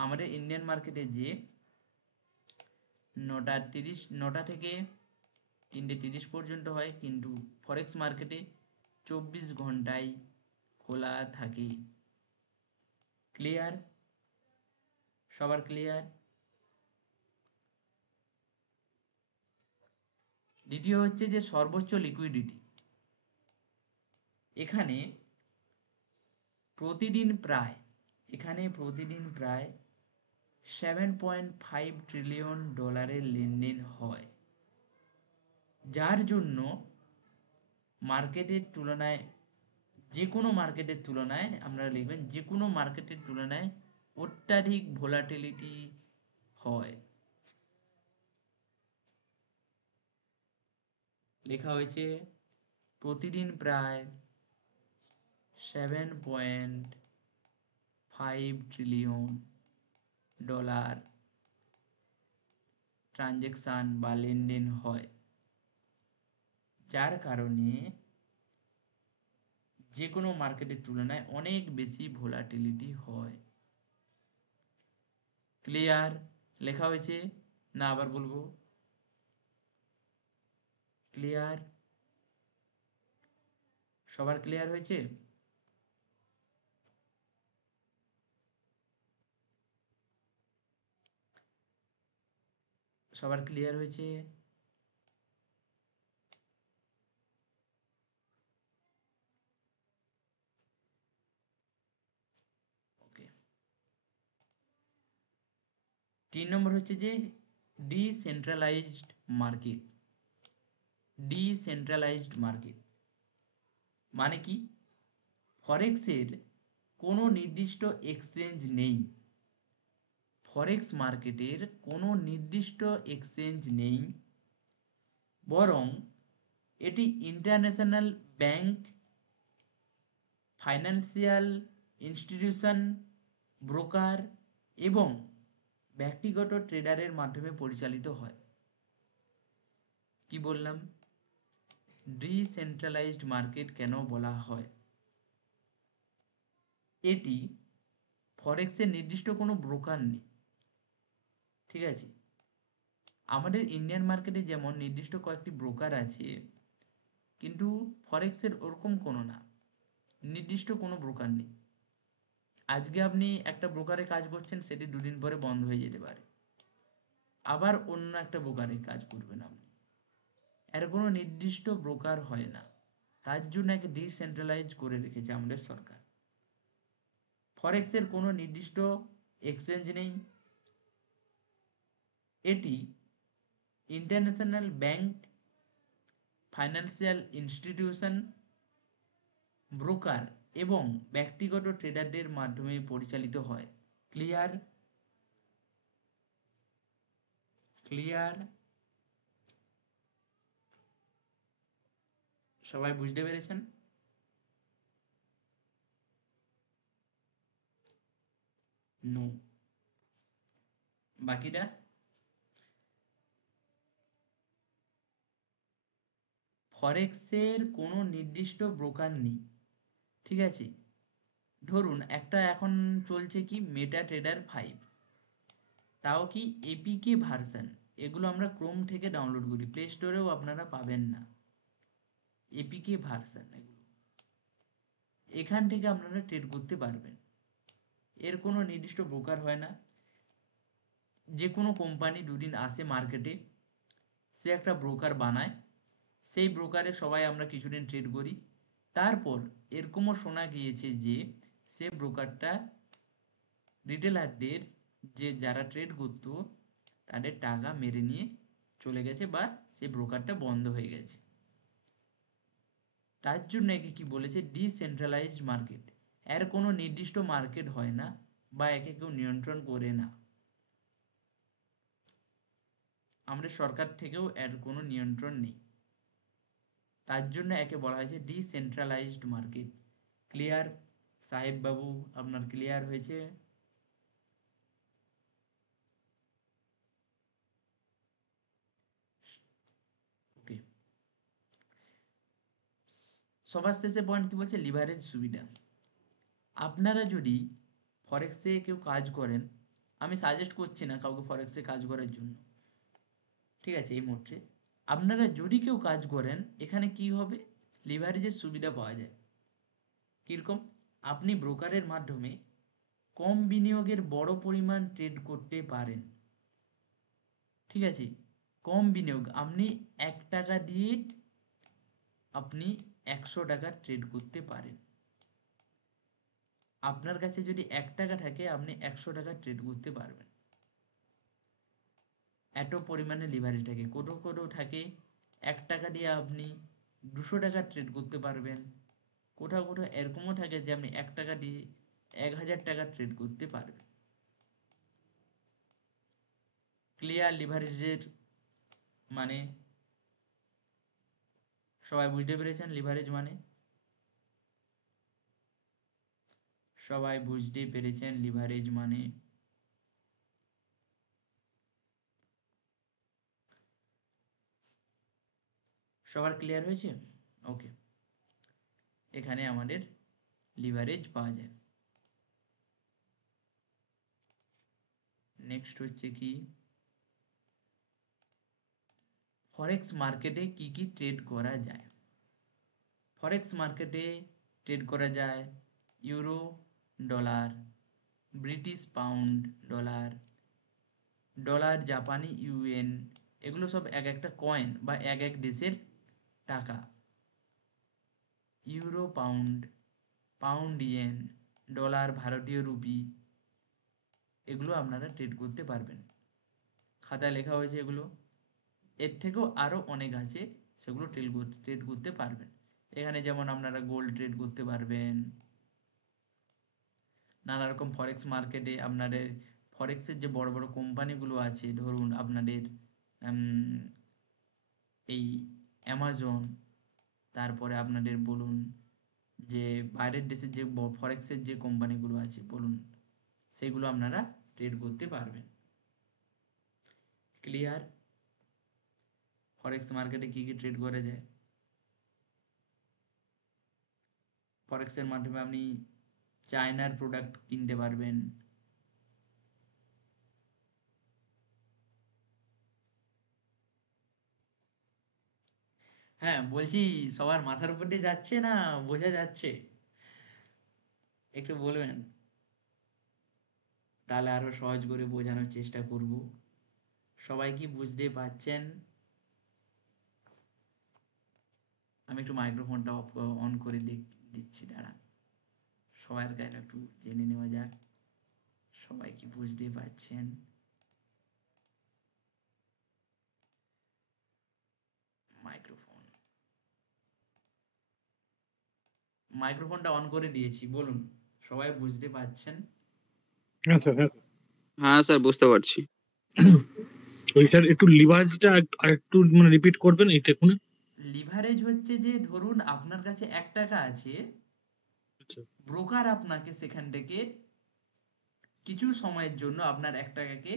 আমাদের ইন্ডিয়ান মার্কেটে যে 9টা থেকে 3:30 পর্যন্ত হয়, কিন্তু ফরেক্স মার্কেটে 24 ঘন্টাই খোলা থাকে। ক্লিয়ার? সবার ক্লিয়ার? দ্বিতীয় হচ্ছে যে সর্বোচ্চ লিকুইডিটি। এখানে প্রতিদিন প্রায় $7.5 ট্রিলিয়ন লেনদেন হয়, যার জন্য মার্কেটের তুলনায়, যে কোনো মার্কেটের তুলনায়, আপনারা লিখবেন যে কোনো মার্কেটের তুলনায় অত্যাধিক ভোলাটিলিটি হয়। লেখা হয়েছে প্রতিদিন প্রায় $7.5 ট্রিলিয়ন ট্রানজেকশন বা লেনদেন হয়, যার কারণে যে কোনো মার্কেটের তুলনায় অনেক বেশি ভোলাটিলিটি হয়। ক্লিয়ার? লেখা হয়েছে না আবার বলবো? ক্লিয়ার? সবার ক্লিয়ার হয়েছে? সবার ক্লিয়ার হয়েছে? ওকে। 3 নম্বর হচ্ছে যে ডিসেন্ট্রালাইজড মার্কেট। ডিসেন্ট্রালাইজড মার্কেট মানে কি? ফরেক্সের কোনো নির্দিষ্ট এক্সচেঞ্জ নেই, ফরেক্স মার্কেটের কোনো নির্দিষ্ট এক্সচেঞ্জ নেই, বরং এটি international bank, financial institution, broker এবং ব্যক্তিগত ট্রেডারের মাধ্যমে পরিচালিত হয়। কি বললাম? ডিসেন্ট্রালাইজড মার্কেট কেন বলা হয়? এটি ফরেক্সের নির্দিষ্ট কোনো ব্রোকার নেই, ঠিক আছে? আমাদের ইন্ডিয়ান মার্কেটে যেমন নির্দিষ্ট কয়েকটি ব্রোকার আছে, কিন্তু ফরেক্সের ওরকম কোনো না, নির্দিষ্ট কোনো ব্রোকার নেই। আজকে আপনি একটা ব্রোকারে কাজ করছেন, সেটি 2 দিন পরে বন্ধ হয়ে যেতে পারে, আবার অন্য একটা ব্রোকারে কাজ করবেন আপনি। এর কোনো নির্দিষ্ট ব্রোকার হয় না, তার জন্য একে ডিসেন্ট্রালাইজ করে রেখেছে আমাদের সরকার। ফরেক্সের কোনো নির্দিষ্ট এক্সচেঞ্জ নেই, এটি international bank, financial institution, broker এবং ব্যক্তিগত ট্রেডারদের মাধ্যমে পরিচালিত হয়। ক্লিয়ার? ক্লিয়ার? সবাই বুঝতে পেরেছেন? নো। বাকিটা ফরেক্সের কোনো নির্দিষ্ট ব্রোকার নেই, ঠিক আছে? ধরুন একটা এখন চলছে কি মেটা ট্রেডার 5, তাও কি এপিকে ভার্সন, এগুলো আমরা ক্রোম থেকে ডাউনলোড করি, প্লে স্টোরেও আপনারা পাবেন না। এপিকে ভার্সন, এগুলো এখান থেকে আপনারা ট্রেড করতে পারবেন। এর কোনো নির্দিষ্ট ব্রোকার হয় না। যে কোনো কোম্পানি দুদিন আসে মার্কেটে, সে একটা ব্রোকার বানায়, সেই ব্রোকারে সবাই আমরা কিছুদিন ট্রেড করি। তারপর এরকমও শোনা গিয়েছে যে সে ব্রোকারটা রিটেলারদের, যে যারা ট্রেড করতো, তাদের টাকা মেরে নিয়ে চলে গেছে বা সে ব্রোকারটা বন্ধ হয়ে গেছে। তার জন্য একে কি বলেছে, ডিসেন্ট্রালাইজড মার্কেট। এর কোনো নির্দিষ্ট মার্কেট হয় না বা একে কেউ নিয়ন্ত্রণ করে না। আমাদের সরকার থেকেও এর কোনো নিয়ন্ত্রণ নেই। তার জন্য একে বলা হয়েছে ডিসেন্ট্রালাইজড মার্কেট। ক্লিয়ার সাহেব বাবু? আপনার ক্লিয়ার হয়েছে? ওকে। সবার শেষে পয়েন্ট কি বলছে, লিভারেজ সুবিধা। আপনারা যদি ফরেক্সে কেউ কাজ করেন, আমি সাজেস্ট করছি না কাউকে ফরেক্সে কাজ করার জন্য, ঠিক আছে, এই মুহূর্তে। আপনারা যদি কেউ কাজ করেন, এখানে কি হবে, লিভারেজের সুবিধা পাওয়া যায়। কিরকম? আপনি ব্রোকারের মাধ্যমে কম বিনিয়োগের বড় পরিমাণ ট্রেড করতে পারেন। ঠিক আছে, কম বিনিয়োগ, আপনি 1 টাকা দিয়ে আপনি 100 টাকা ট্রেড করতে পারেন। আপনার কাছে যদি 1 টাকা থাকে, আপনি 100 টাকা ট্রেড করতে পারবেন। এত পরিমাণে লিভারেজ থাকে। কোটো কোটো থাকে 1 টাকা দিয়ে আপনি 200 টাকা ট্রেড করতে পারবেন। কোথাও কোথাও এরকমও থাকে যে আপনি 1 টাকা দিয়ে 1000 টাকা ট্রেড করতে পারবেন। ক্লিয়ার লিভারেজের মানে? সবাই বুঝতে পেরেছেন লিভারেজ মানে? সবাই বুঝতে পেরেছেন লিভারেজ মানে? সবার ক্লিয়ার হয়েছে? ওকে। এখানে আমাদের লিভারেজ পাওয়া যায়। নেক্সট হচ্ছে কি, ফরেক্স মার্কেটে কি কি ট্রেড করা যায়। ফরেক্স মার্কেটে ট্রেড করা যায় euro dollar, British pound dollar, dollar জাপানি ইউএন, এগুলো সব এক একটা কয়েন বা এক এক দেশের টাকা। Euro pound, pound yen, dollar ভারতীয় রুপি, এগুলো আপনারা ট্রেড করতে পারবেন। খাতায় লেখা হয়েছে এগুলো। এর থেকেও আরও অনেক আছে, সেগুলো ট্রেড করতে পারবেন। এখানে যেমন আপনারা গোল্ড ট্রেড করতে পারবেন। নানা রকম ফরেক্স মার্কেটে আপনাদের ফরেক্সের যে বড় বড় কোম্পানিগুলো আছে, ধরুন আপনাদের এই অ্যামাজন, তারপরে আপনাদের বলুন যে বাইরের দেশের যে ফরেক্সের যে কোম্পানিগুলো আছে বলুন, সেগুলো আপনারা ট্রেড করতে পারবেন। ক্লিয়ার? ফরেক্স মার্কেটে কি কি ট্রেড করা যায়? ফরেক্সের মাধ্যমে আপনি চায়নার প্রোডাক্ট কিনতে পারবেন। হ্যাঁ বলছি, সবার মাথার উপর দিয়ে যাচ্ছে না বোঝা যাচ্ছে? একটু বলবেন, তাহলে আরো সহজ করে বোঝানোর চেষ্টা করব। সবাই কি বুঝতে পারছেন? আমি একটু মাইক্রোফোনটা অন করে দিচ্ছি, দাঁড়ান। সবার কাছে একটু জেনে নেওয়া যাক সবাই কি বুঝতে পারছেন। মাইক্রোফোন, মাইক্রোফোনটা অন করে দিয়েছি, বলুন সবাই বুঝতে পারছেন? হ্যাঁ স্যার, হ্যাঁ হ্যাঁ স্যার, বুঝতে পারছি। ওই স্যার একটু লিভারেজটা আরেকটু মানে রিপিট করবেন এইটা এখন। লিভারেজ হচ্ছে যে ধরুন আপনার কাছে 1 টাকা আছে, আচ্ছা, ব্রোকার আপনাকে সেখান থেকে কিছু সময়ের জন্য আপনার 1 টাকাকে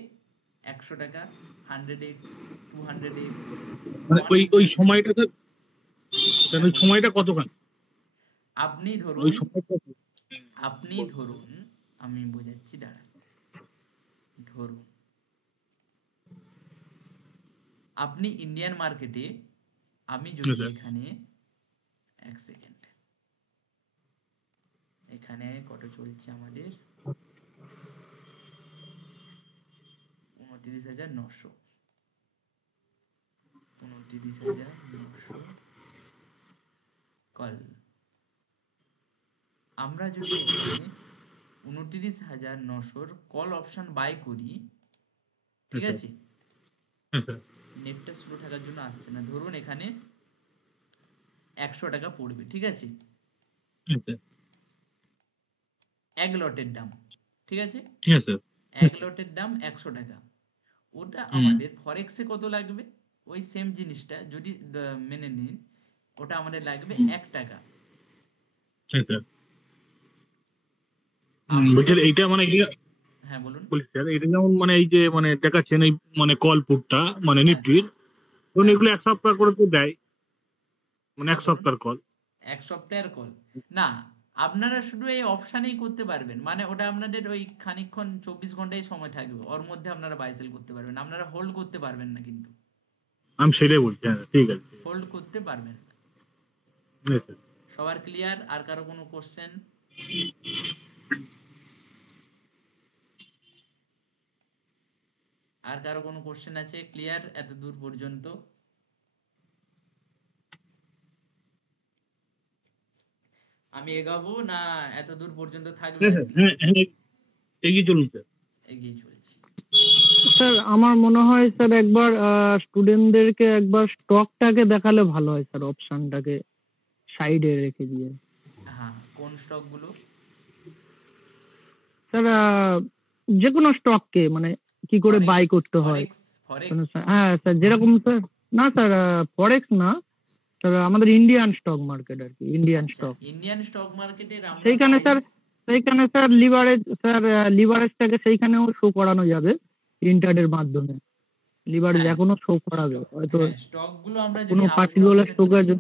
100 টাকা, 100x, 200x, মানে ওয়ান ওই ওই হান্ড্রেড সময়টা স্যার, হ্যাঁ ওই বলুন। সময়টা কতক্ষণ? আপনি ওই ধরুন, সময়টা আপনি ধরুন, আমি বোঝাচ্ছি দাঁড়ান। ধরুন আপনি ইন্ডিয়ান মার্কেটে, আমি যদি স্যার। এখানে এক সেকেন্ড, এখানে কত চলছে আমাদের? 29,900, 29,900 কল। আমরা যদি এখানে 29,900 কল অপশন বাই করি, ঠিক আচ্ছা আছে, আচ্ছা নেটটা স্লো থাকার জন্য আসছে না, ধরুন এখানে 100 টাকা পড়বে, ঠিক আছে, আচ্ছা এক লটের দাম, ঠিক আছে, হ্যাঁ স্যার এক আচ্ছা লটের দাম 100 টাকা। ওটা হুম আমাদের ফরেক্সে কত লাগবে? ওই সেম জিনিসটা যদি মেনে নিন, ওটা আমাদের লাগবে 1 টাকা। আচ্ছা আমরা বলছি এইটা মানে হ্যাঁ বলুন। বলি স্যার এটা যেমন মানে এই যে মানে দেখাচ্ছেন এই মানে কল পুটটা মানে হ্যাঁ নিফটির ধরুন হ্যাঁ এগুলো এক সপ্তাহ করে তো দেয় মানে হ্যাঁ এক বলুন। সপ্তাহের কল। এক সপ্তাহের কল না, আপনারা শুধু এই অপশানেই করতে পারবেন, মানে ওটা আপনাদের ওই খানিকক্ষণ 24 ঘন্টাই সময় থাকবে, ওর মধ্যে আপনারা বাই সেল করতে পারবেন, আপনারা হোল্ড করতে পারবেন না, কিন্তু আমি সেটাই বলছি হ্যাঁ ঠিক আছে ঠিক হোল্ড করতে পারবেন না। আছে। সবার ক্লিয়ার? আর কারো কোনো কোশ্চেন? আর কারো কোনো কোশ্চেন আছে? ক্লিয়ার এত দূর পর্যন্ত? আমি এগাবো না এত দূর পর্যন্ত থাকবে হ্যাঁ স্যার আজকে? হ্যাঁ হ্যাঁ এগিয়ে চলুন স্যার। এগিয়ে চলছি। স্যার আমার মনে হয় স্যার একবার স্টুডেন্টদেরকে একবার স্টকটাকে দেখালে ভালো হয় স্যার, অপশনটাকে সাইডে রেখে দিয়ে। হ্যাঁ, কোন স্টকগুলো? স্যার যে কোনো স্টককে মানে কি করে বাই ফরেক্স? করতে হয়। ফরেক্স? ফরেক্স? হ্যাঁ স্যার, যেরকম স্যার, না স্যার ফরেক্স না স্যার, আমাদের ইন্ডিয়ান স্টক মার্কেট আর কি, ইন্ডিয়ান আচ্ছা, স্টক। ইন্ডিয়ান স্টক মার্কেটের আমরা সেইখানে প্রাইস। স্যার, সেইখানে স্যার লিভারেজটাকে সেইখানেও শো করানো যাবে ইন্টারনেটের মাধ্যমে। লিভারেজ হ্যাঁ, এখনো শো করাবে হয়তো হ্যাঁ, স্টকগুলো আমরা কোনো যদি আপস্টক পার্টিকুলার ওপেন স্টকের। করি,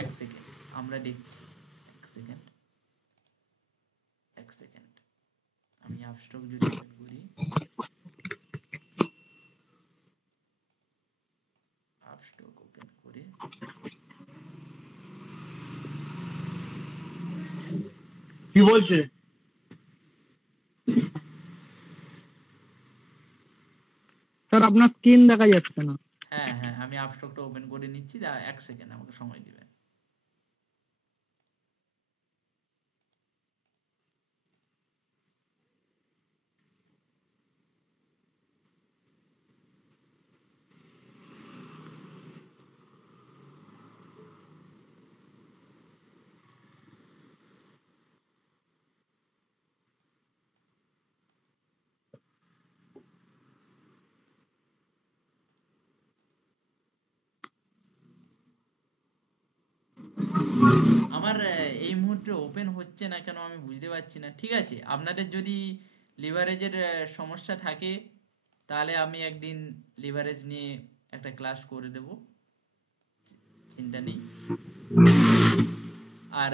এক সেকেন্ড আমরা দেখছি, এক সেকেন্ড, এক সেকেন্ড, আমি আপস্টক যদি ওপেন করি, আপস্টক ওপেন করে কি বলছে? স্যার আপনার স্ক্রিন দেখা যাচ্ছে না। হ্যাঁ হ্যাঁ, আমি আপস্টকটা ওপেন করে নিচ্ছি, এক সেকেন্ড আমাকে সময় দিবেন। আমার এই মুহূর্তে ওপেন হচ্ছে না কেন আমি বুঝতে পারছি না। ঠিক আছে, আপনাদের যদি লিভারেজের সমস্যা থাকে, তাহলে আমি একদিন লিভারেজ নিয়ে একটা ক্লাস করে দেব, চিন্তা নেই। আর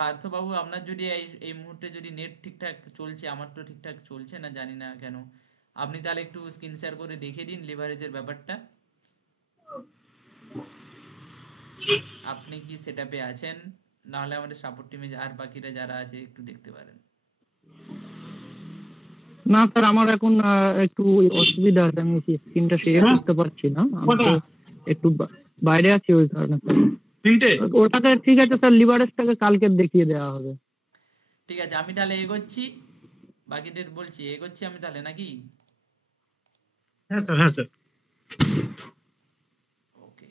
পার্থবাবু, আপনার যদি এই এই মুহূর্তে যদি নেট ঠিকঠাক চলছে, আমার তো ঠিকঠাক চলছে না, জানি না কেন, আপনি তাহলে একটু স্ক্রিন শেয়ার করে দেখে দিন লিভারেজের ব্যাপারটা। আপনি কি সেটআপে আছেন? নাহলে আমাদের সাপোর্ট টিমে আর বাকিরা যারা আছে একটু দেখতে পারেন। না স্যার, আমার এখন একটু অসুবিধা আছে, আমি স্ক্রিনটা শেয়ার হ্যাঁ করতে পারছি না, আমি কটা তো একটু বাইরে আছি ওই কারণে স্যার। তিনটে ওটাকে ঠিক আছে স্যার, লিভারেজটাকে কালকে দেখিয়ে দেওয়া হবে। ঠিক আছে, আমি তাহলে এগোচ্ছি, বাকিদের বলছি এগোচ্ছি আমি তাহলে, নাকি? হ্যাঁ স্যার হ্যাঁ স্যার ওকে,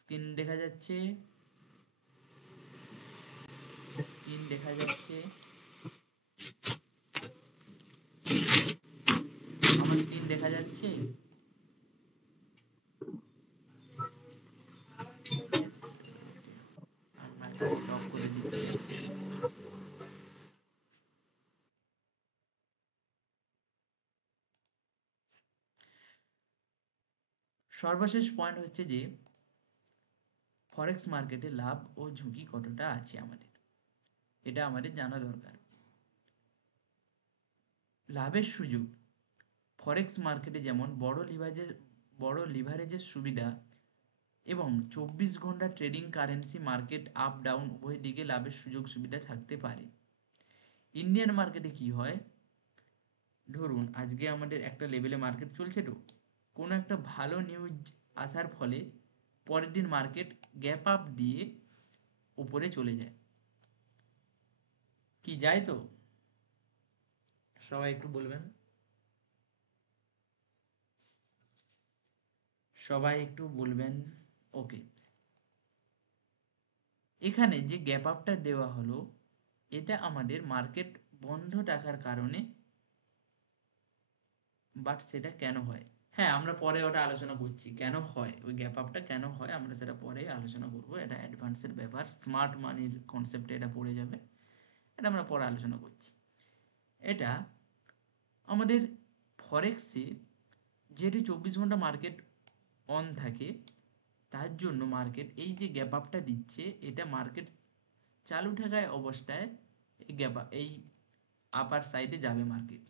স্ক্রিন দেখা যাচ্ছে, স্ক্রিন দেখা যাচ্ছে, আমার স্ক্রিন দেখা যাচ্ছে। Yes, okay. আমি মাইক্রোফোনটা অফ করে দিচ্ছি, এক সেকেন্ড। সর্বশেষ পয়েন্ট হচ্ছে যে ফরেক্স মার্কেটে লাভ ও ঝুঁকি কতটা আছে আমাদের, এটা আমাদের জানা দরকার। লাভের সুযোগ ফরেক্স মার্কেটে যেমন বড় লিভারেজের সুবিধা এবং 24 ঘন্টা trading currency market up down উভয় দিকে লাভের সুযোগ সুবিধা থাকতে পারে। ইন্ডিয়ান মার্কেটে কি হয়, ধরুন আজকে আমাদের একটা লেভেলে মার্কেট চলছে, তো কোনো একটা ভালো নিউজ আসার ফলে পরের দিন মার্কেট গ্যাপ আপ দিয়ে উপরে চলে যায়, কি যায়? তো সবাই একটু বলবেন, সবাই একটু বলবেন। ওকে, এখানে যে গ্যাপ আপটা দেওয়া হলো, এটা আমাদের মার্কেট বন্ধ থাকার কারণে, বাট সেটা কেন হয়, হ্যাঁ আমরা পরে ওটা আলোচনা করছি কেন হয়, ওই গ্যাপ আপটা কেন হয় আমরা সেটা পরে আলোচনা করব। এটা অ্যাডভান্সের ব্যাপার, স্মার্ট মানির কনসেপ্টে এটা পড়ে যাবে, এটা আমরা পরে আলোচনা করছি। এটা আমাদের ফরেক্সে যেহেতু 24 ঘন্টা মার্কেট অন থাকে, তার জন্য মার্কেট এই যে গ্যাপ আপটা দিচ্ছে, এটা মার্কেট চালু থাকায় অবস্থায় এই আপার সাইডে যাবে মার্কেট।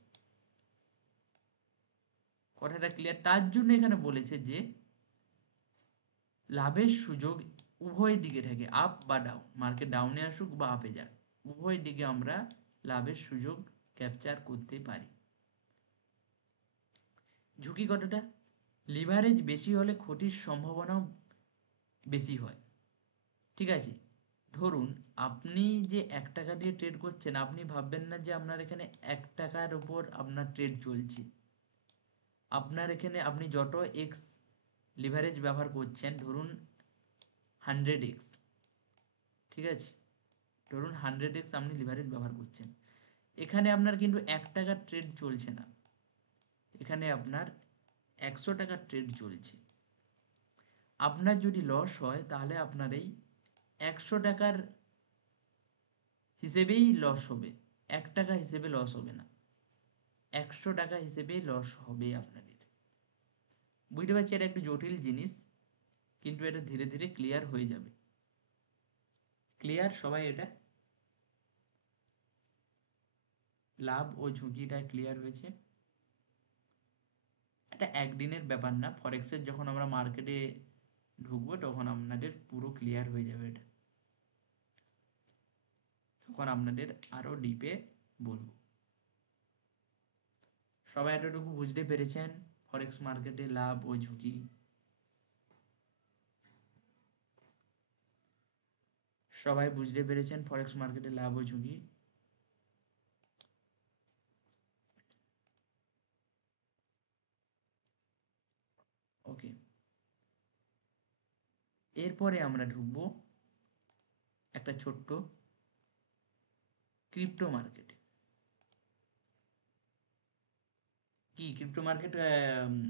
কথাটা ক্লিয়ার? তার জন্য এখানে বলেছে যে লাভের সুযোগ উভয় দিকে থাকে, আপ বা ডাউন, মার্কেট ডাউনে আসুক বা আপে যাক, উভয় দিকে আমরা লাভের সুযোগ ক্যাপচার করতে পারি। ঝুঁকি কতটা? লিভারেজ বেশি হলে ক্ষতির সম্ভাবনাও বেশি হয়, ঠিক আছে? ধরুন আপনি যে 1 টাকা দিয়ে ট্রেড করছেন, আপনি ভাববেন না যে আপনার এখানে 1 টাকার উপর আপনার ট্রেড চলছে। আপনার এখানে আপনি যত এক্স লিভারেজ ব্যবহার করছেন, ধরুন 100x, ঠিক আছে, ধরুন 100x আপনি লিভারেজ ব্যবহার করছেন, এখানে আপনার কিন্তু 1 টাকার ট্রেড চলছে না, এখানে আপনার 100 টাকার ট্রেড চলছে। আপনার যদি লস হয়, তাহলে আপনার এই 100 টাকার হিসেবেই লস হবে, 1 টাকা হিসেবে লস হবে না, 100 টাকা হিসেবেই লস হবে আপনাদের। বুঝতে পারছি এটা একটু জটিল জিনিস, কিন্তু এটা ধীরে ধীরে ক্লিয়ার হয়ে যাবে। ক্লিয়ার সবাই? এটা লাভ ও ঝুঁকিটা ক্লিয়ার হয়েছে? এটা একদিনের ব্যাপার না, ফরেক্সের যখন আমরা মার্কেটে ঢুকবো তখন আপনাদের পুরো ক্লিয়ার হয়ে যাবে এটা, তখন আপনাদের আরো ডিপে বলবো। সবাই এতটুকু বুঝতে পেরেছেন ফরেক্স মার্কেটে লাভ ও ঝুঁকি? সবাই বুঝতে পেরেছেন ফরেক্স মার্কেটে লাভ ও ঝুঁকি? ওকে, এরপরে আমরা ঢুকবো একটা ছোট্ট ক্রিপ্টো মার্কেটে। কি ক্রিপ্টো মার্কেট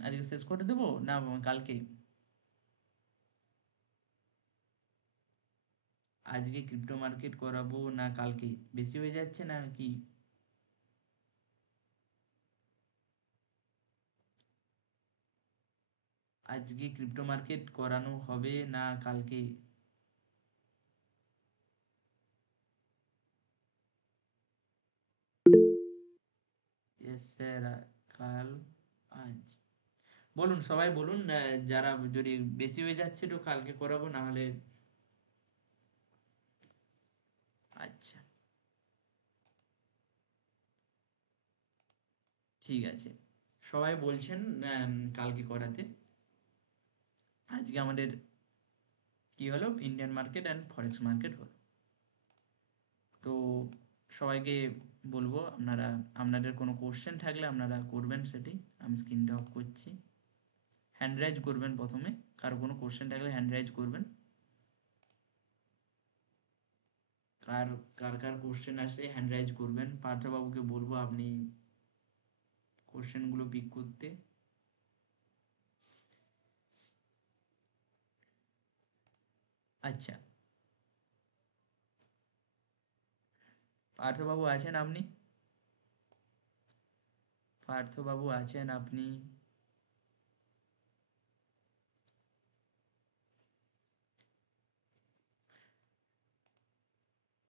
আজকে শেষ করে দেবো না কালকে? আজকে ক্রিপ্টো মার্কেট করাবো না কালকে? বেশি হয়ে যাচ্ছে না কি? আজকে ক্রিপ্টো মার্কেট করানো হবে না কালকে? ইয়েস স্যার, কাল, আজ বলুন, সবাই বলুন, যারা যদি বেশি হয়ে যাচ্ছে তো কালকে করাবো, না হলে আচ্ছা ঠিক আছে। সবাই বলছেন কালকে করাতে। আজকে আমাদের কি হলো, Indian market and forex market হলো। তো সবাইকে বলবো, আপনাদের কোনো কোশ্চেন থাকলে আপনারা করবেন, সেটি আমি স্ক্রিনটা অফ করছি। হ্যান্ড রাইজ করবেন প্রথমে, কারো কোনো কোশ্চেন থাকলে হ্যান্ড রাইজ করবেন। কার কার কার কোশ্চেন আসে হ্যান্ড রাইজ করবেন। পার্থবাবুকে বলবো আপনি কোশ্চেনগুলো পিক করতে। আচ্ছা, পার্থবাবু আছেন আপনি? পার্থবাবু আছেন আপনি?